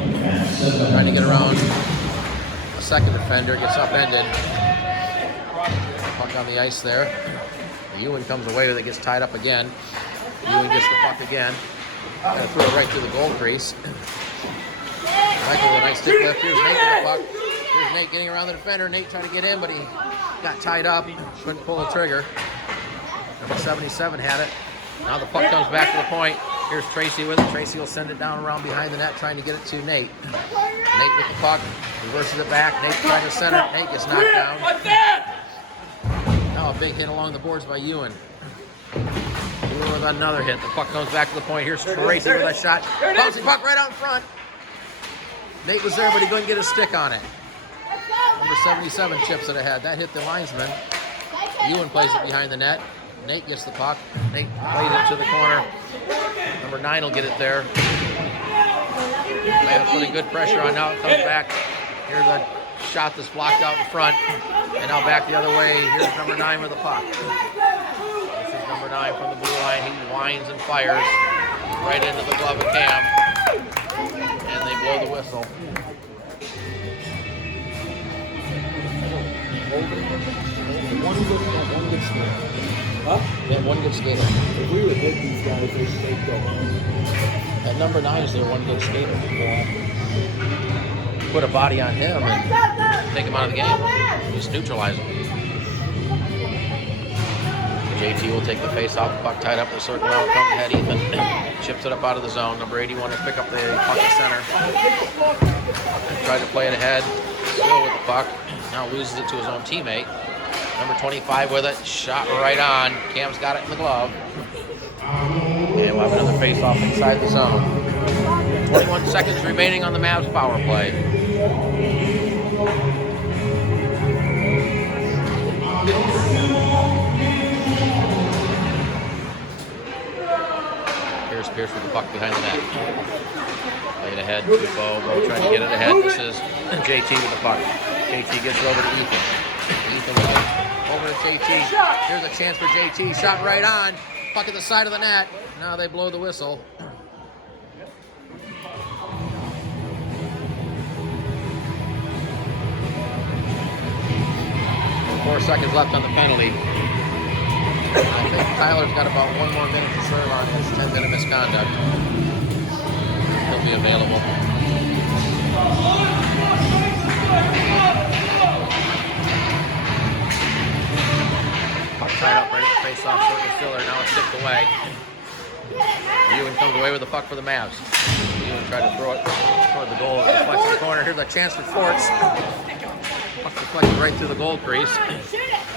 Trying to get around a second defender, gets upended. Puck on the ice there. Ewan comes away with it, gets tied up again. Ewan gets the puck again. Gonna throw it right through the goal crease. Michael with a nice stick lift. Here's Nate with the puck. Here's Nate getting around the defender. Nate trying to get in, but he got tied up. Couldn't pull the trigger. Number 77 had it. Now the puck comes back to the point. Here's Tracy with it. Tracy will send it down around behind the net, trying to get it to Nate. Nate with the puck. Reverses it back. Nate trying to center. Nate gets knocked down. Now a big hit along the boards by Ewan. Ewan with another hit. The puck comes back to the point. Here's Tracy with a shot. Bouncing puck right out in front. Nate was there, but he couldn't get a stick on it. Number 77 chips it ahead. That hit the linesman. Ewan plays it behind the net. Nate gets the puck. Nate plays it to the corner. Number 9 will get it there. Mavs putting good pressure on. Now it comes back. Here's a shot that's blocked out in front. And now back the other way. Here's number 9 with the puck. This is number 9 from the blue line. He winds and fires right into the glove of Cam. And they blow the whistle. One good skater. Huh? Yeah, one good skater. If we would hit these guys, they'd go home. At number 9 is their one good skater. Put a body on him and take him out of the game. Just neutralize him. JT will take the face off. The puck tied up in the circle. Now comes ahead. Ethan chips it up out of the zone. Number 81 to pick up the puck at center. Tried to play it ahead. Still with the puck. Now loses it to his own teammate. Number 25 with it. Shot right on. Cam's got it in the glove. And we'll have another face off inside the zone. 21 seconds remaining on the Mavs power play. Pierce with the puck behind the net. Play it ahead to Bo. Bo trying to get it ahead. This is JT with the puck. JT gets it over to Ethan. Ethan with it. Over to JT. Here's a chance for JT. Shot right on. Puck at the side of the net. Now they blow the whistle. Four seconds left on the penalty. I think Tyler's got about 1 more minute to serve on his 10-minute misconduct. He'll be available. Puck tied up right at the face-off circle filler. Now it's tipped away. Ewan comes away with the puck for the Mavs. Ewan tried to throw it toward the goal. Deflects in the corner. Here's a chance for Forts. Puck deflected right through the goal crease.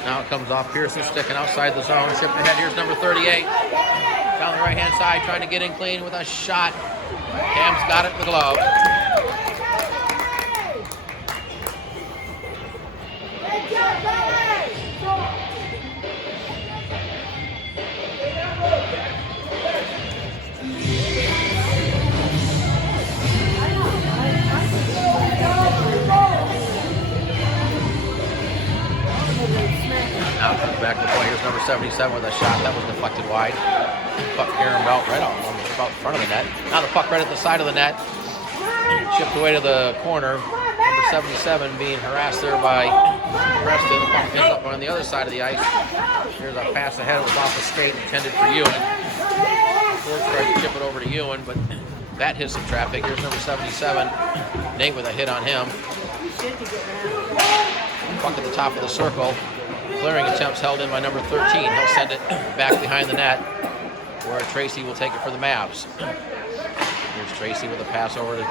Now it comes off Pearson, sticking outside the zone. Shipped ahead. Here's number 38. Down the right-hand side, trying to get in clean with a shot. Cam's got it in the glove. Now comes back to the point. Here's number 77 with a shot. That was deflected wide. Puck carrying out right on about in front of the net. Now the puck right at the side of the net. Shipped away to the corner. Number 77 being harassed there by Preston. The puck ends up on the other side of the ice. Here's a pass ahead. It was off the skate intended for Ewan. Fords tried to chip it over to Ewan, but that hit some traffic. Here's number 77. Nate with a hit on him. Puck at the top of the circle. Clearing attempts held in by number 13. He'll send it back behind the net, where Tracy will take it for the Mavs. Here's Tracy with a pass over to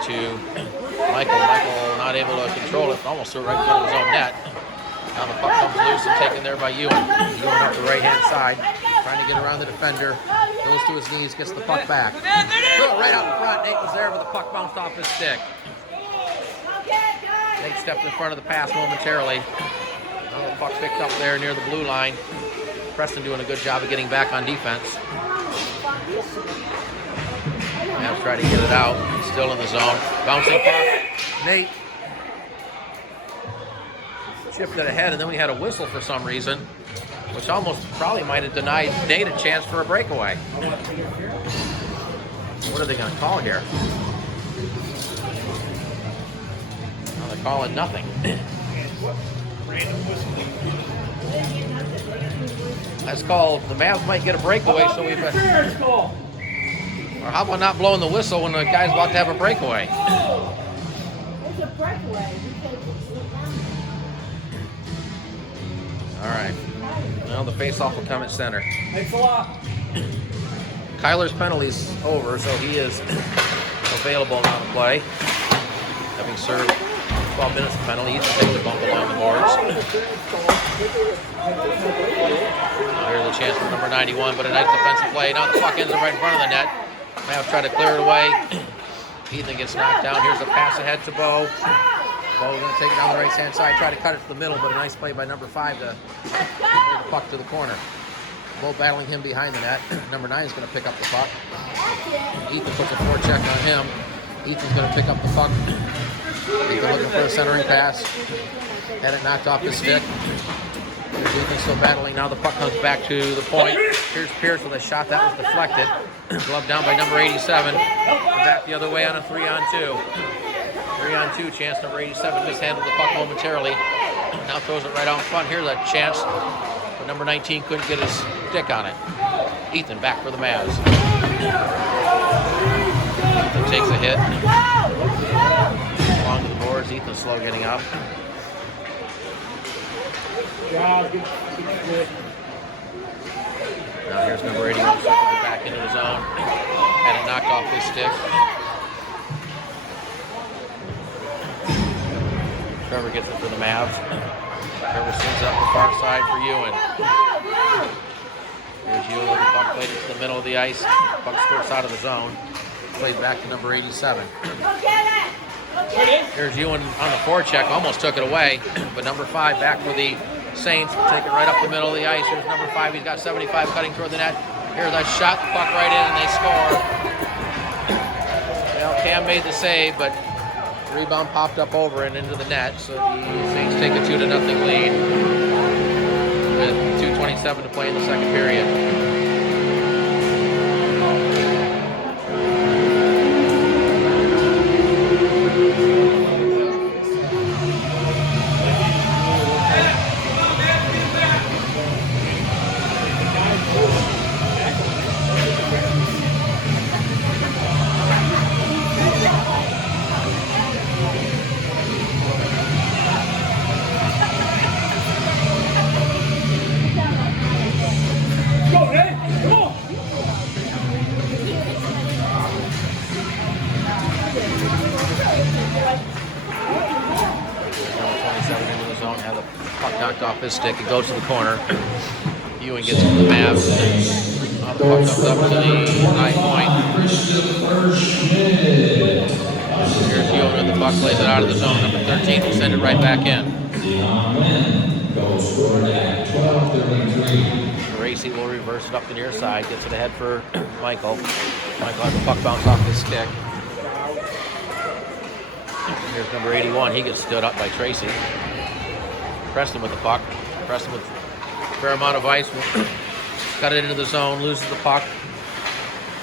Michael. Michael not able to control it. Almost threw it right in front of his own net. Now the puck comes loose and taken there by Ewan. Ewan up the right-hand side, trying to get around the defender. Goes to his knees, gets the puck back. Threw it right out in front. Nate was there, but the puck bounced off his stick. Nate stepped in front of the pass momentarily. Now the puck picked up there near the blue line. Preston doing a good job of getting back on defense. Mavs try to get it out. Still in the zone. Bouncing puck. Nate chipped it ahead, and then we had a whistle for some reason, which almost probably might have denied Nate a chance for a breakaway. What are they going to call here? Well, they're calling nothing. That's called, the Mavs might get a breakaway, so we've got... Or how about not blowing the whistle when the guy's about to have a breakaway? It's a breakaway. All right. Well, the face-off will come at center. Thanks a lot. Kyler's penalty's over, so he is available now to play. Having served 12 minutes of penalty, he's taking a bump along the boards. Here's a chance for number 91, but a nice defensive play. Now the puck ends up right in front of the net. Mavs try to clear it away. Ethan gets knocked down. Here's a pass ahead to Bo. Bo going to take it down the right-hand side, try to cut it to the middle, but a nice play by number 5 to clear the puck to the corner. Bo battling him behind the net. Number 9 is going to pick up the puck. Ethan puts a forecheck on him. Ethan's going to pick up the puck. Ethan looking for a centering pass. Had it knocked off his stick. There's Ethan still battling. Now the puck comes back to the point. Here's Pierce with a shot that was deflected. Glove down by number 87. Back the other way on a 3-on-2. 3-on-2 chance. Number 87 mishandled the puck momentarily. Now throws it right out in front. Here's a chance, but number 19 couldn't get his stick on it. Ethan back for the Mavs. Ethan takes a hit. Along the boards. Ethan slow getting up. There's number 81, circles it back into the zone. Had it knocked off his stick. Trevor gets it for the Mavs. Trevor sends it up the far side for Ewan. Here's Ewan with the puck played into the middle of the ice. Puck squirts out of the zone. Played back to number 87. Here's Ewan on the forecheck, almost took it away, but number 5 back for the Saints. Take it right up the middle of the ice. Here's number 5. He's got 75 cutting toward the net. Here's that shot, the puck right in, and they score. Well, Cam made the save, but the rebound popped up over and into the net, so the Saints take a 2-0 lead with 2:27 to play in the second period. Off his stick, it goes to the corner. Ewing gets to the Mavs. The puck comes up to the 9 point. Here's Ewing with the puck, plays it out of the zone. Number 13 will send it right back in. Racy will reverse it up the near side, gets it ahead for Michael. Michael has the puck bounce off his stick. Here's number 81. He gets stood up by Tracy. Preston with the puck. Preston with a fair amount of ice. Got it into the zone, loses the puck.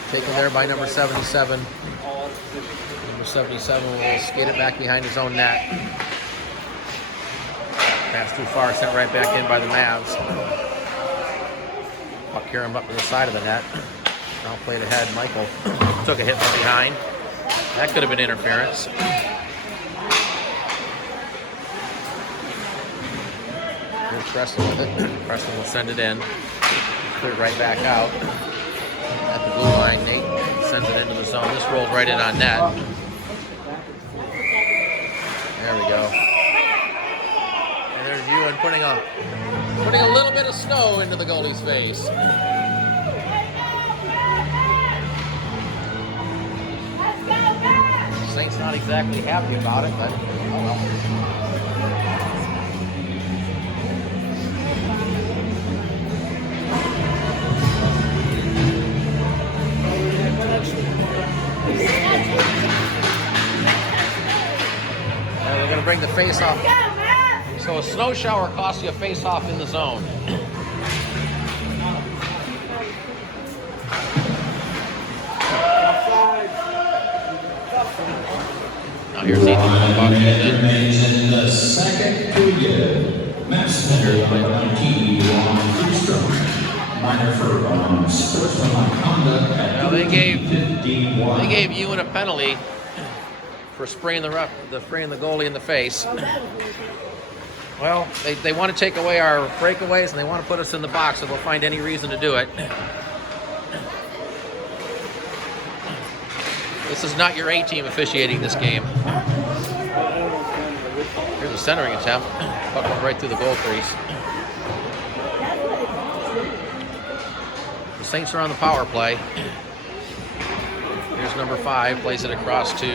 Taken there by number 77. Number 77 will skate it back behind his own net. Pass too far, sent right back in by the Mavs. Puck carrying him up to the side of the net. Now played ahead. Michael took a hit from behind. That could have been interference. Preston with it. Preston will send it in. Put it right back out. At the blue line, Nate sends it into the zone. This rolled right in on net. There we go. And there's Ewan putting a little bit of snow into the goalie's face. Saints not exactly happy about it, but oh well. They're going to bring the face-off. So a snow shower costs you a face-off in the zone. Now here's Ethan with the puck. In the second period, Mavs number 19 minor for sportsmanlike conduct. Now they gave Ewan a penalty for spraying the goalie in the face. Well, they want to take away our breakaways and they want to put us in the box, so they'll find any reason to do it. This is not your A-team officiating this game. Here's a centering attempt. Puck went right through the goal crease. The Saints are on the power play. Here's number 5, plays it across to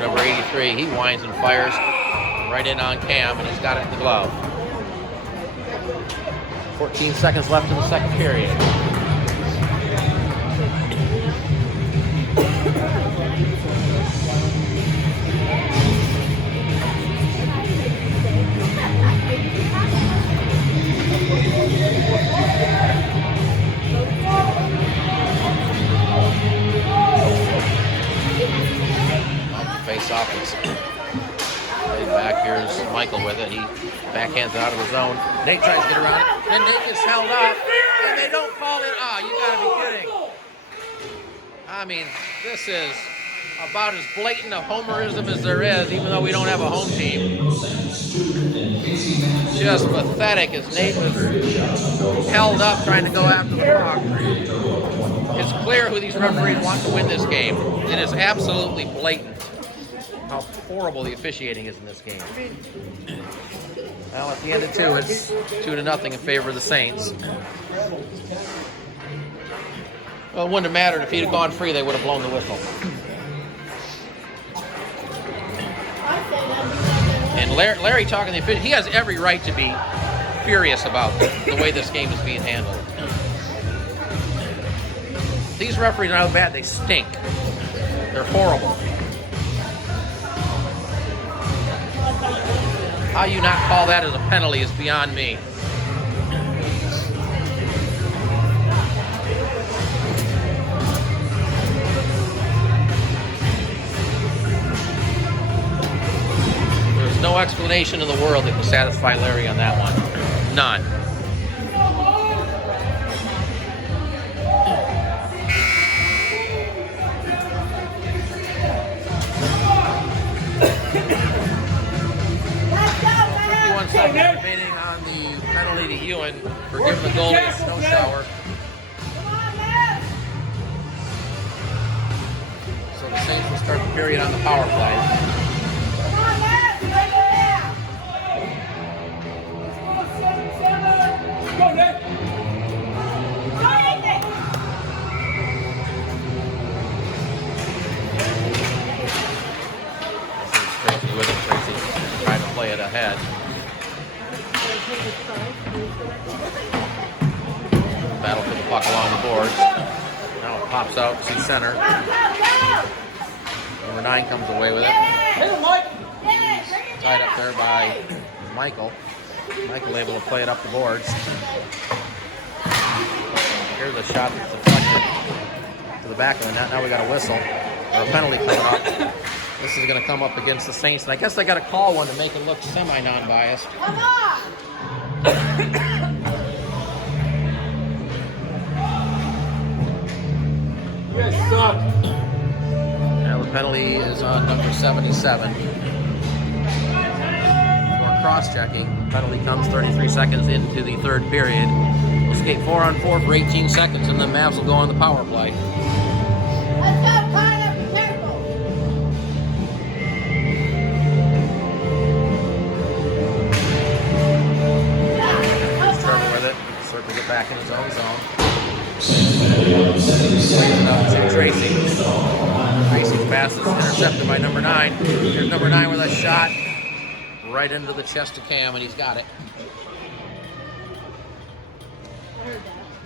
number 83. He winds and fires right in on Cam, and he's got it in the glove. 14 seconds left in the second period. Face-off is laid back. Here's Michael with it. He backhands it out of the zone. Nate tries to get around it. Then Nate gets held up, and they don't call it. Ah, you gotta be kidding. I mean, this is about as blatant a homerism as there is, even though we don't have a home team. just pathetic. His name was held up trying to go after the puck. It's clear who these referees want to win this game. It is absolutely blatant how horrible the officiating is in this game. Well, at the end of 2, it's 2-0 in favor of the Saints. Well, it wouldn't have mattered if he'd have gone free. They would have blown the whistle. And Larry talking to the official, he has every right to be furious about the way this game is being handled. These referees are how bad they stink. They're horrible. How you not call that as a penalty is beyond me. There's no explanation in the world that can satisfy Larry on that one. None. Debating on the penalty to Ewan for giving the goalie a snow shower. So the Saints will start the period on the power play. Tracy with it, Tracy trying to play it ahead. Battle for the puck along the boards. Now it pops out to center. Number 9 comes away with it. Tied up there by Michael. Michael able to play it up the boards. Here's a shot that's deflected to the back of the net. Now we got a whistle or a penalty coming up. This is going to come up against the Saints, and I guess they got to call one to make it look semi-non-biased. Come on! Yes, suck. Now the penalty is on number 77. For cross-checking, the penalty comes 33 seconds into the third period. We'll skate 4-on-4 for 18 seconds, and the Mavs will go on the power play. Let's go, Connor! Be careful! Trevor with it, circles it back in his own zone. Plays it out to Tracy. Tracy's pass is intercepted by number 9. Here's number 9 with a shot right into the chest of Cam, and he's got it.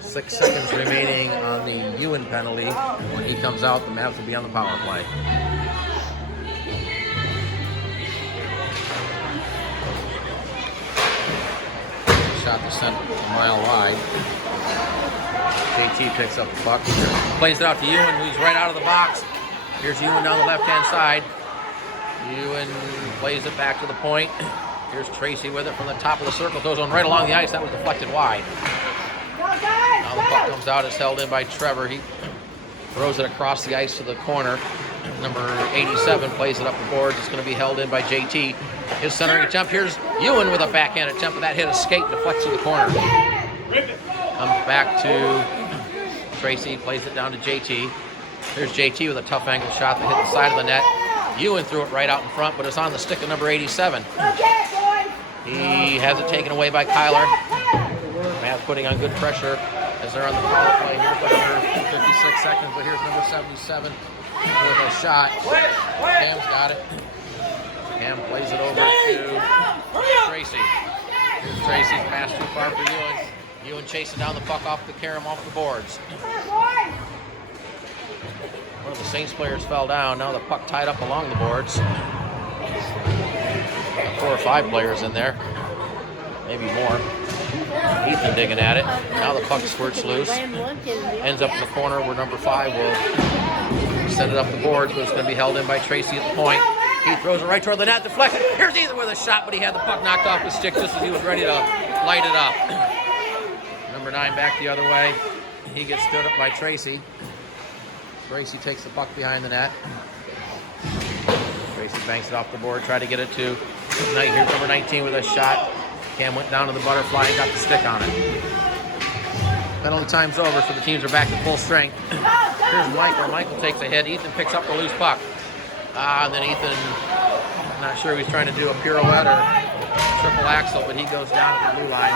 6 seconds remaining on the Ewan penalty. When he comes out, the Mavs will be on the power play. Shot to center, a mile wide. JT picks up the puck. Plays it out to Ewan, who's right out of the box. Here's Ewan down the left-hand side. Ewan plays it back to the point. Here's Tracy with it from the top of the circle. Goes on right along the ice. That was deflected wide. Now the puck comes out. It's held in by Trevor. He throws it across the ice to the corner. Number 87 plays it up the boards. It's going to be held in by JT. His centering attempt. Here's Ewan with a backhand attempt, but that hit a skate, deflects to the corner. Comes back to Tracy, plays it down to JT. Here's JT with a tough angle shot that hit the side of the net. Ewan threw it right out in front, but it's on the stick of number 87. He has it taken away by Kyler. Mavs putting on good pressure as they're on the power play here for under 56 seconds, but here's number 77 with a shot. Cam's got it. Cam plays it over to Tracy. Tracy's pass too far for Ewan. Ewan chasing down the puck off the carom off the boards. One of the Saints players fell down. Now the puck tied up along the boards. Got 4 or 5 players in there. Maybe more. Ethan digging at it. Now the puck squirts loose. Ends up in the corner where number 5 will send it up the boards, but it's going to be held in by Tracy at the point. He throws it right toward the net, deflected. Here's Ethan with a shot, but he had the puck knocked off his stick just as he was ready to light it up. Number 9 back the other way. He gets stood up by Tracy. Tracy takes the puck behind the net. Tracy banks it off the board, try to get it to Knight. Here's number 19 with a shot. Cam went down to the butterfly and got the stick on it. Penalty time's over, so the teams are back to full strength. Here's Michael. Michael takes a hit. Ethan picks up the loose puck. And then Ethan, I'm not sure if he's trying to do a pirouette or triple axel, but he goes down to the blue line.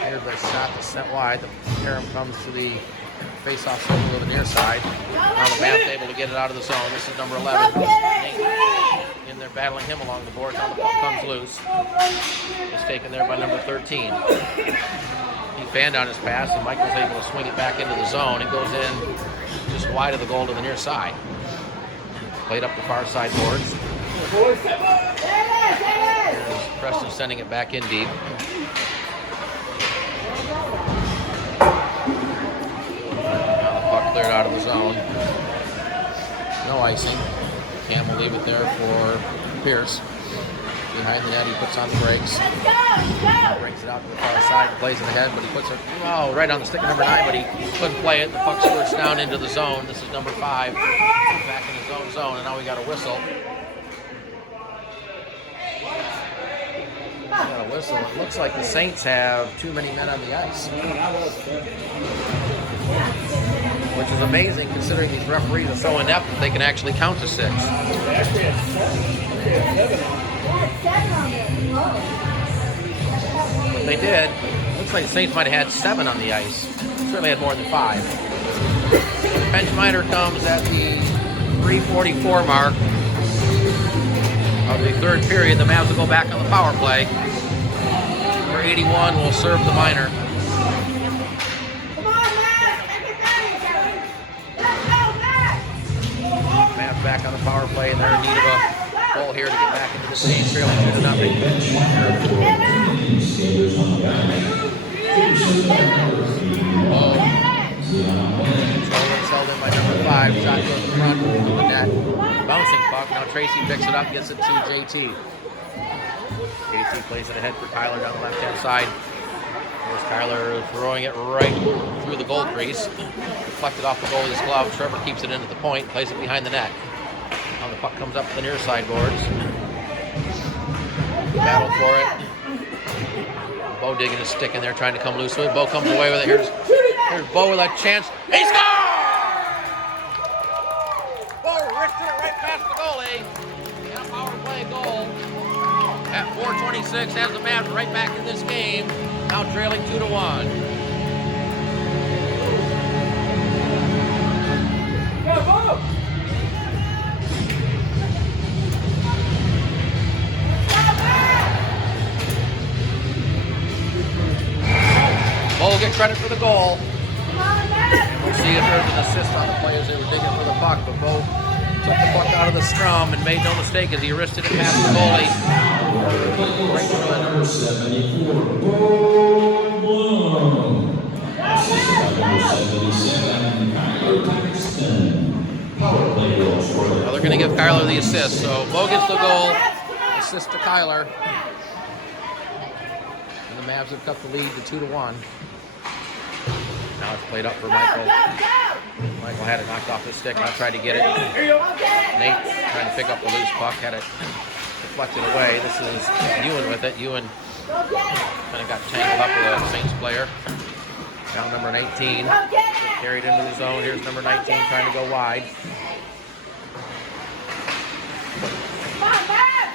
Here's a shot that's sent wide. The carom comes to the face-off circle to the near side. Now the Mavs able to get it out of the zone. This is number 11. In there battling him along the boards. Now the puck comes loose. It's taken there by number 13. He fanned on his pass, and Michael's able to swing it back into the zone. It goes in just wide of the goal to the near side. Played up the far side boards. Here's Preston sending it back in deep. Now the puck cleared out of the zone. No icing. Cam will leave it there for Pierce. Behind the net, he puts on the brakes. Brings it out to the far side, plays it ahead, but he puts it right on the stick of number 9, but he couldn't play it. The puck squirts down into the zone. This is number 5. Back in his own zone, and now we got a whistle. We got a whistle. It looks like the Saints have too many men on the ice. Which is amazing considering these referees are so inept that they can actually count to 6. But they did. Looks like the Saints might have had 7 on the ice. Certainly had more than 5. Bench minor comes at the 3:44 mark of the third period. The Mavs will go back on the power play. Number 81 will serve the minor. Mavs back on the power play, and they're in need of a goal here to get back into the game, trailing 2-0. Held in by number 5. Shot goes to the front of the net. Bouncing puck. Now Tracy picks it up, gets it to JT. JT plays it ahead for Kyler down the left-hand side. There's Kyler throwing it right through the goal crease. Deflected off the goalie's glove. Trevor keeps it in at the point, plays it behind the net. Now the puck comes up to the near side boards. Battle for it. Bo digging his stick in there, trying to come loose with it. Bo comes away with it. Here's Bo with a chance. He scores! Bo ripped it right past the goalie. And a power play goal. At 4:26, has the Mavs right back in this game. Now trailing 2-1. Bo will get credit for the goal. We'll see if there's an assist on the play as they were digging for the puck, but Bo took the puck out of the scrum and made no mistake as he wristed it past the goalie. Number 74, Bo Bloom. Assisted by number 77, Kyler Paxton. Power play goals for the... Well, they're going to give Kyler the assist, so Bo gets the goal, assist to Kyler. And the Mavs have cut the lead to 2-1. Now it's played up for Michael. Michael had it knocked off his stick. Now tried to get it. Nate trying to pick up the loose puck. Had it deflected away. This is Ewan with it. Ewan kind of got tangled up with a Saints player. Now number 19. Carried into the zone. Here's number 19 trying to go wide.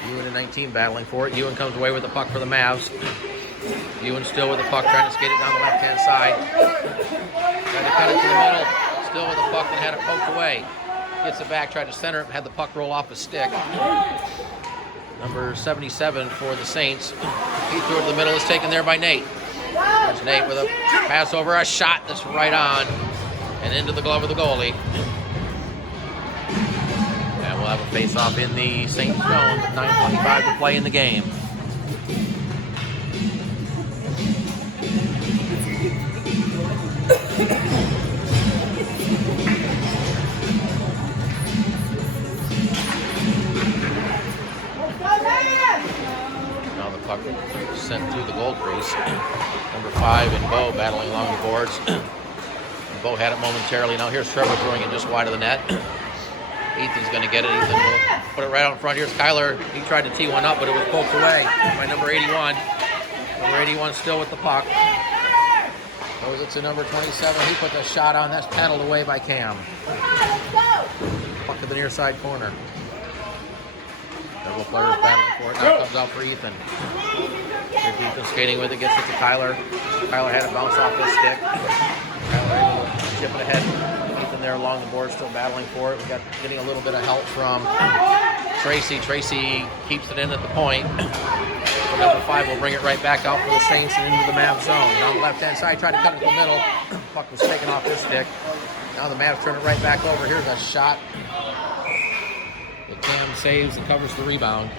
Ewan and 19 battling for it. Ewan comes away with the puck for the Mavs. Ewan still with the puck, trying to skate it down the left-hand side. Tried to cut it to the middle. Still with the puck and had it poked away. Gets it back, tried to center it, had the puck roll off his stick. Number 77 for the Saints. He threw it to the middle. It's taken there by Nate. There's Nate with a pass over, a shot that's right on and into the glove of the goalie. And we'll have a face-off in the Saints zone with 9:25 to play in the game. Now the puck sent through the goal crease. Number 5 and Bo battling along the boards. Bo had it momentarily. Now here's Trevor throwing it just wide of the net. Ethan's going to get it. Ethan will put it right out in front. Here's Kyler. He tried to tee one up, but it was poked away by number 81. Number 81 still with the puck. Goes it to number 27. He put the shot on. That's paddled away by Cam. Puck to the near side corner. Several players battling for it. Now comes out for Ethan. Here's Ethan skating with it. Gets it to Kyler. Kyler had it bounce off his stick. Kyler able to chip it ahead. Ethan there along the board, still battling for it. We got getting a little bit of help from Tracy. Tracy keeps it in at the point. Number 5 will bring it right back out for the Saints and into the Mavs zone. Down the left-hand side, tried to cut it to the middle. Puck was taken off his stick. Now the Mavs turn it right back over. Here's a shot. The Cam saves and covers the rebound.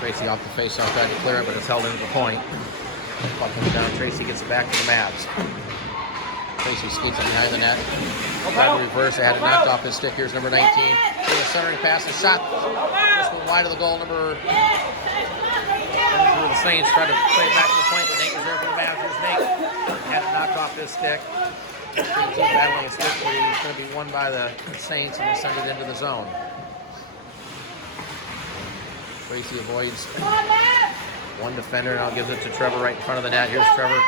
Tracy off the face-off, tried to clear it, but it's held into the point. Puck comes down, Tracy gets it back to the Mavs. Tracy skates it behind the net. Tried to reverse, had it knocked off his stick. Here's number 19. Here's a centering pass, a shot. Just went wide of the goal. Number the Saints tried to play it back to the point, but Nate was there for the Mavs. Here's Nate. Had it knocked off his stick. Battling a stick, but he's going to be won by the Saints, and they send it into the zone. Tracy avoids one defender, now gives it to Trevor right in front of the net. Here's Trevor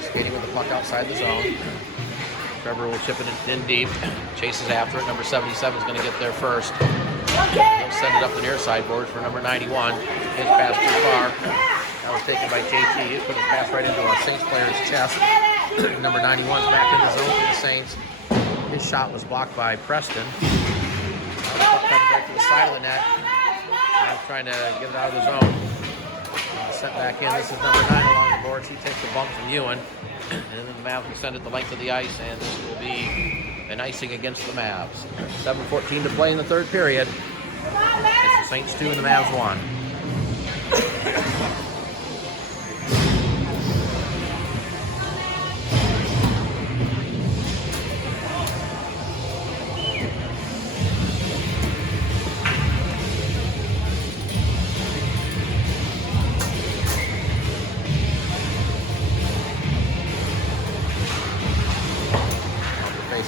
skating with the puck outside the zone. Trevor will chip it in deep, chases after it. Number 77 is going to get there first. He'll send it up the near side boards for number 91. His pass too far. That was taken by JT. He put his pass right into a Saints player's chest. Number 91 is back in the zone for the Saints. His shot was blocked by Preston. Now the puck comes right to the side of the net. Now trying to get it out of the zone. Sent back in. This is number 9 along the boards. He takes a bump from Ewan. And then the Mavs will send it the length of the ice, and this will be an icing against the Mavs. 7:14 to play in the third period. It's the Saints 2 and the Mavs 1.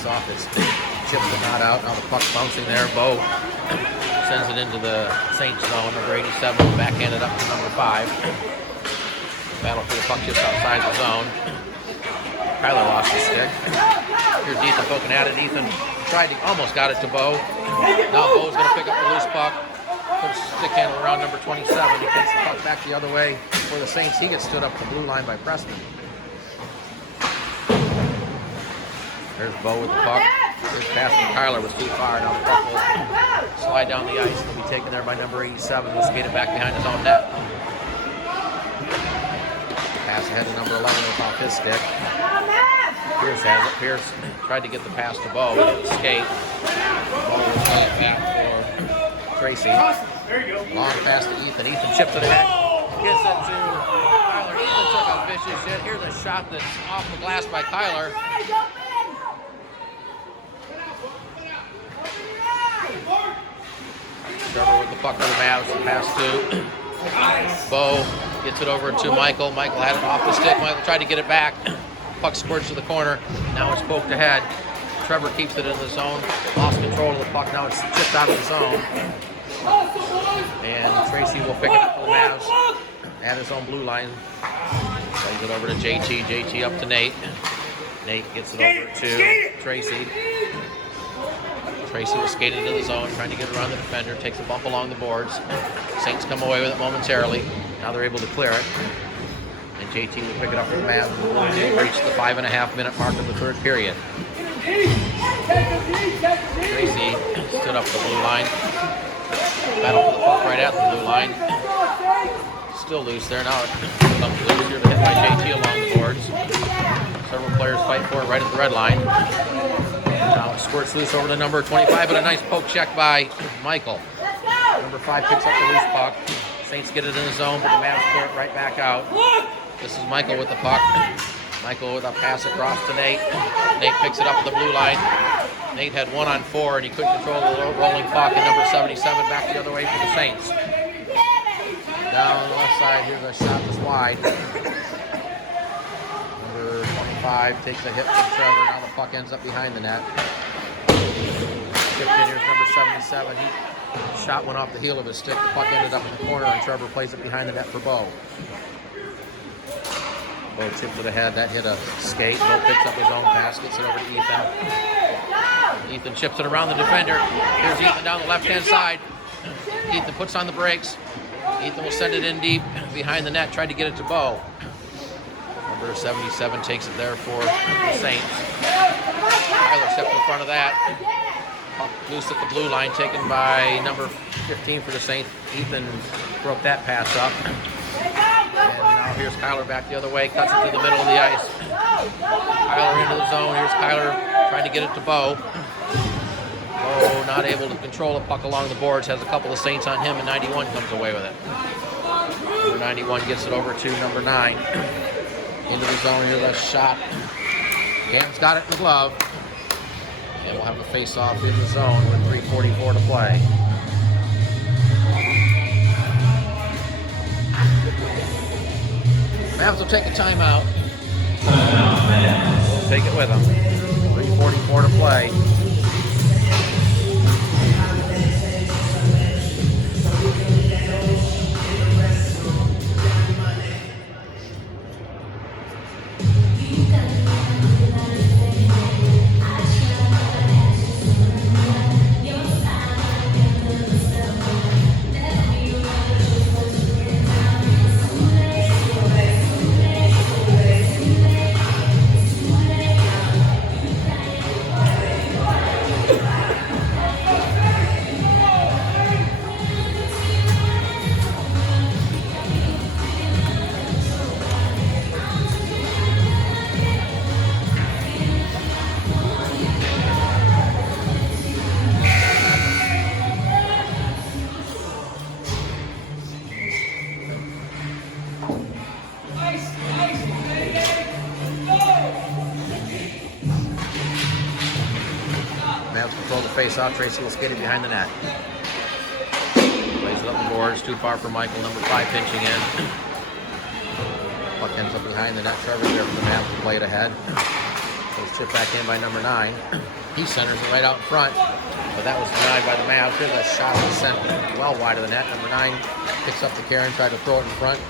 Off, it's chipped but not out. Now the puck bouncing there. Bo sends it into the Saints zone. Number 87 backhanded up to number 5. Battle for the puck just outside the zone. Kyler lost his stick. Here's Ethan poking at it. Ethan tried to almost got it to Bo. Now Bo's going to pick up the loose puck. Puts stick handle around number 27. He gets the puck back the other way for the Saints. He gets stood up the blue line by Preston. There's Bo with the puck. His pass from Kyler was too far. Now the puck will slide down the ice. It'll be taken there by number 87. We'll skate it back behind his own net. Pass ahead to number 11 off his stick. Pierce has it. Pierce tried to get the pass to Bo. He didn't skate. Bo will play it back for Tracy. Long pass to Ethan. Ethan chips it ahead. Gets it to Kyler. Ethan took a vicious hit. Here's a shot that's off the glass by Kyler. Trevor with the puck for the Mavs. Pass to Bo. Gets it over to Michael. Michael had it off the stick. Michael tried to get it back. Puck squirts to the corner. Now it's poked ahead. Trevor keeps it in the zone. Lost control of the puck. Now it's chipped out of the zone. And Tracy will pick it up for the Mavs at his own blue line. Plays it over to JT. JT up to Nate. Nate gets it over to Tracy. Tracy was skating into the zone, trying to get around the defender, takes a bump along the boards. Saints come away with it momentarily. Now they're able to clear it. And JT will pick it up for the Mavs. We've reached the 5.5-minute mark of the third period. Tracy stood up the blue line. Battle for the puck right at the blue line. Still loose there. Now it comes loose here to hit by JT along the boards. Several players fight for it right at the red line. Now it squirts loose over to number 25, but a nice poke check by Michael. Number 5 picks up the loose puck. Saints get it in the zone, but the Mavs clear it right back out. This is Michael with the puck. Michael with a pass across to Nate. Nate picks it up at the blue line. Nate had 1-on-4 and he couldn't control the rolling puck. And number 77 back the other way for the Saints. Down the left side, here's a shot that's wide. Number 25 takes a hit from Trevor. Now the puck ends up behind the net. Chipped in, here's number 77. He shot went off the heel of his stick. The puck ended up in the corner and Trevor plays it behind the net for Bo. Bo tips it ahead. That hit a skate. Bo picks up his own pass, gets it over to Ethan. Ethan chips it around the defender. Here's Ethan down the left-hand side. Ethan puts on the brakes. Ethan will send it in deep behind the net, tried to get it to Bo. Number 77 takes it there for the Saints. Tyler stepped in front of that. Puck loose at the blue line, taken by number 15 for the Saints. Ethan broke that pass up. And now here's Kyler back the other way, cuts it to the middle of the ice. Kyler into the zone. Here's Kyler trying to get it to Bo. Bo not able to control the puck along the boards, has a couple of Saints on him, and 91 comes away with it. Number 91 gets it over to number 9. Into the zone, here's a shot. Canton's got it in the glove. And we'll have a face-off in the zone with 3:44 to play. Mavs will take a timeout. We'll take it with them. 3:44 to play. Face-off, Tracy will skate it behind the net. Plays it up the boards, too far for Michael, number 5 pinching in. Puck ends up behind the net. Trevor's there for the Mavs to play it ahead. Goes chipped back in by number 9. He centers it right out in front, but that was denied by the Mavs. Here's a shot that sent well wide of the net. Number 9 picks up the Karen, tried to throw it in front.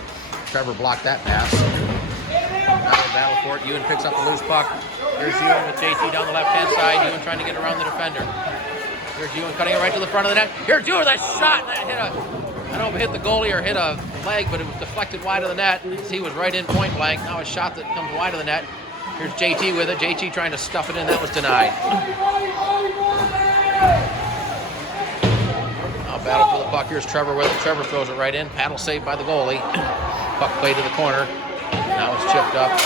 Trevor blocked that pass. Now they battle for it. Ewan picks up the loose puck. Here's Ewan with JT down the left-hand side. Ewan trying to get around the defender. Here's Ewan cutting it right to the front of the net. Here's Ewan with a shot that hit I don't know if it hit the goalie or hit a leg, but it was deflected wide of the net. He was right in point blank. Now a shot that comes wide of the net. Here's JT with it. JT trying to stuff it in. That was denied. Now battle for the puck. Here's Trevor with it. Trevor throws it right in. Paddle saved by the goalie. Puck played to the corner. Now it's chipped up.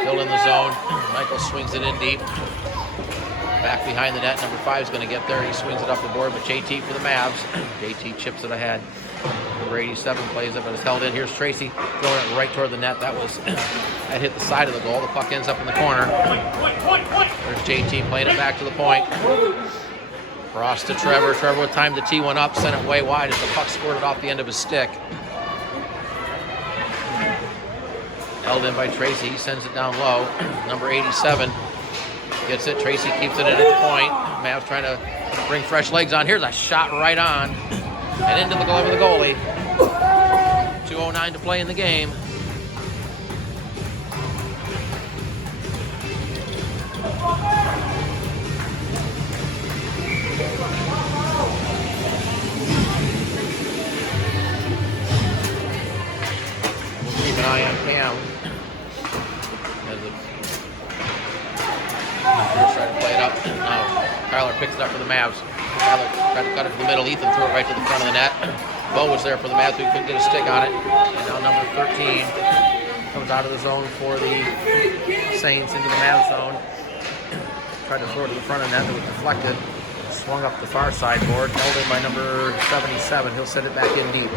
Still in the zone. Michael swings it in deep. Back behind the net. Number 5 is going to get there. He swings it up the board, but JT for the Mavs. JT chips it ahead. Number 87 plays it, but it's held in. Here's Tracy throwing it right toward the net. That hit the side of the goal. The puck ends up in the corner. There's JT playing it back to the point. Cross to Trevor. Trevor with time to tee one up, sent it way wide as the puck squirted off the end of his stick. Held in by Tracy. He sends it down low. Number 87 gets it. Tracy keeps it in at the point. Mavs trying to bring fresh legs on. Here's a shot right on and into the glove of the goalie. 2:09 to play in the game. We'll keep an eye on Cam. Trying to play it up. Now Kyler picks it up for the Mavs. Kyler tried to cut it to the middle. Ethan threw it right to the front of the net. Bo was there for the Mavs, who couldn't get a stick on it. And now number 13 comes out of the zone for the Saints into the Mavs zone. Tried to throw it to the front of the net. It was deflected. Swung up the far side board. Held in by number 77. He'll set it back in deep.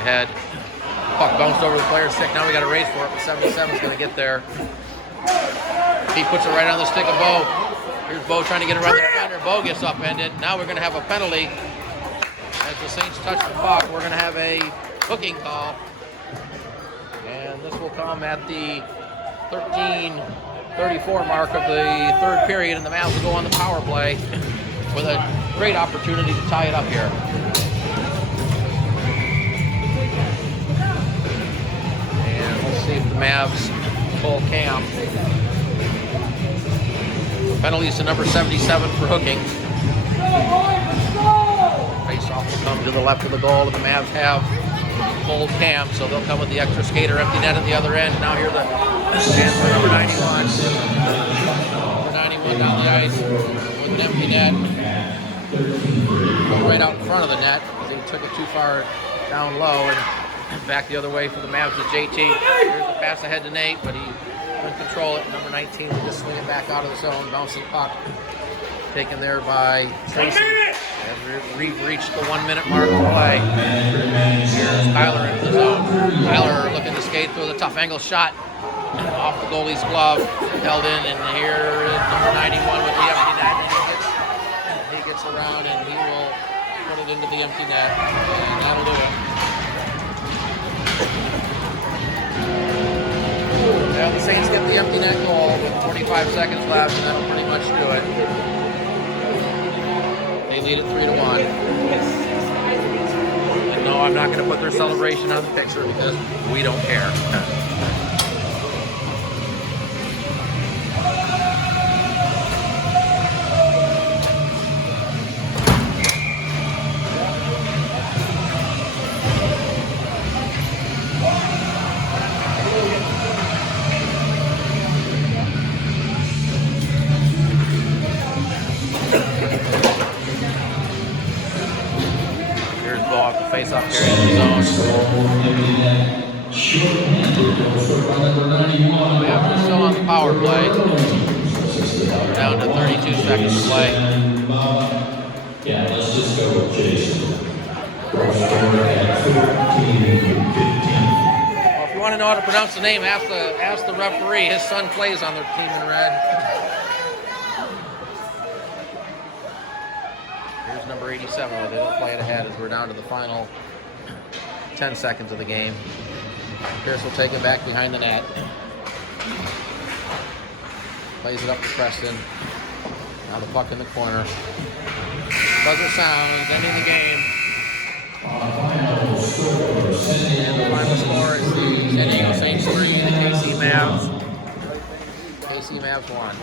ahead. Puck bounced over the player's stick. Now we got a race for it, but 77's going to get there. He puts it right on the stick of Bo. Here's Bo trying to get around the defender. Bo gets upended. Now we're going to have a penalty. As the Saints touch the puck, we're going to have a hooking call. And this will come at the 13:34 mark of the third period, and the Mavs will go on the power play with a great opportunity to tie it up here. And we'll see if the Mavs pull Cam. Penalties to number 77 for hooking. Face-off will come to the left of the goal, and the Mavs have pulled Cam, so they'll come with the extra skater, empty net at the other end. Now here the chance for number 91. Number 91 down the ice with an empty net. Right out in front of the net. They took it too far down low, and back the other way for the Mavs to JT. Here's the pass ahead to Nate, but he couldn't control it. Number 19 will just swing it back out of the zone, bouncing puck. Taken there by Tracy. As we've reached the 1 minute mark of play. Here's Tyler into the zone. Tyler looking to skate through the tough angle shot off the goalie's glove. Held in, and here is number 91 with the empty net. And he gets around, and he will put it into the empty net. And that'll do it. Now the Saints get the empty net goal with 45 seconds left, and that'll pretty much do it. They lead it 3-1. And no, I'm not going to put their celebration on the picture because we don't care. Face off here in the zone. Mavs are still on the power play. We're down to 32 seconds to play. Yeah, let's just go with Jason. Well, if you want to know how to pronounce the name, ask the referee. His son plays on the team in red. Here's number 87, where they'll play it ahead as we're down to the final 10 seconds of the game. Pierce will take it back behind the net. Plays it up to Preston. Now the puck in the corner. Buzzer sounds, ending the game. And the final score is the San Diego Saints 3, the KC Mavs. KC Mavs 1.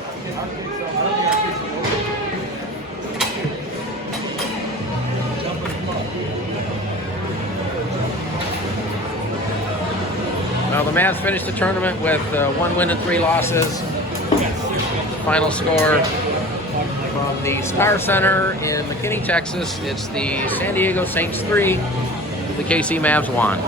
Well, the Mavs finished the tournament with 1 win and 3 losses. The final score from the Star Center in McKinney, Texas, it's the San Diego Saints 3, the KC Mavs 1.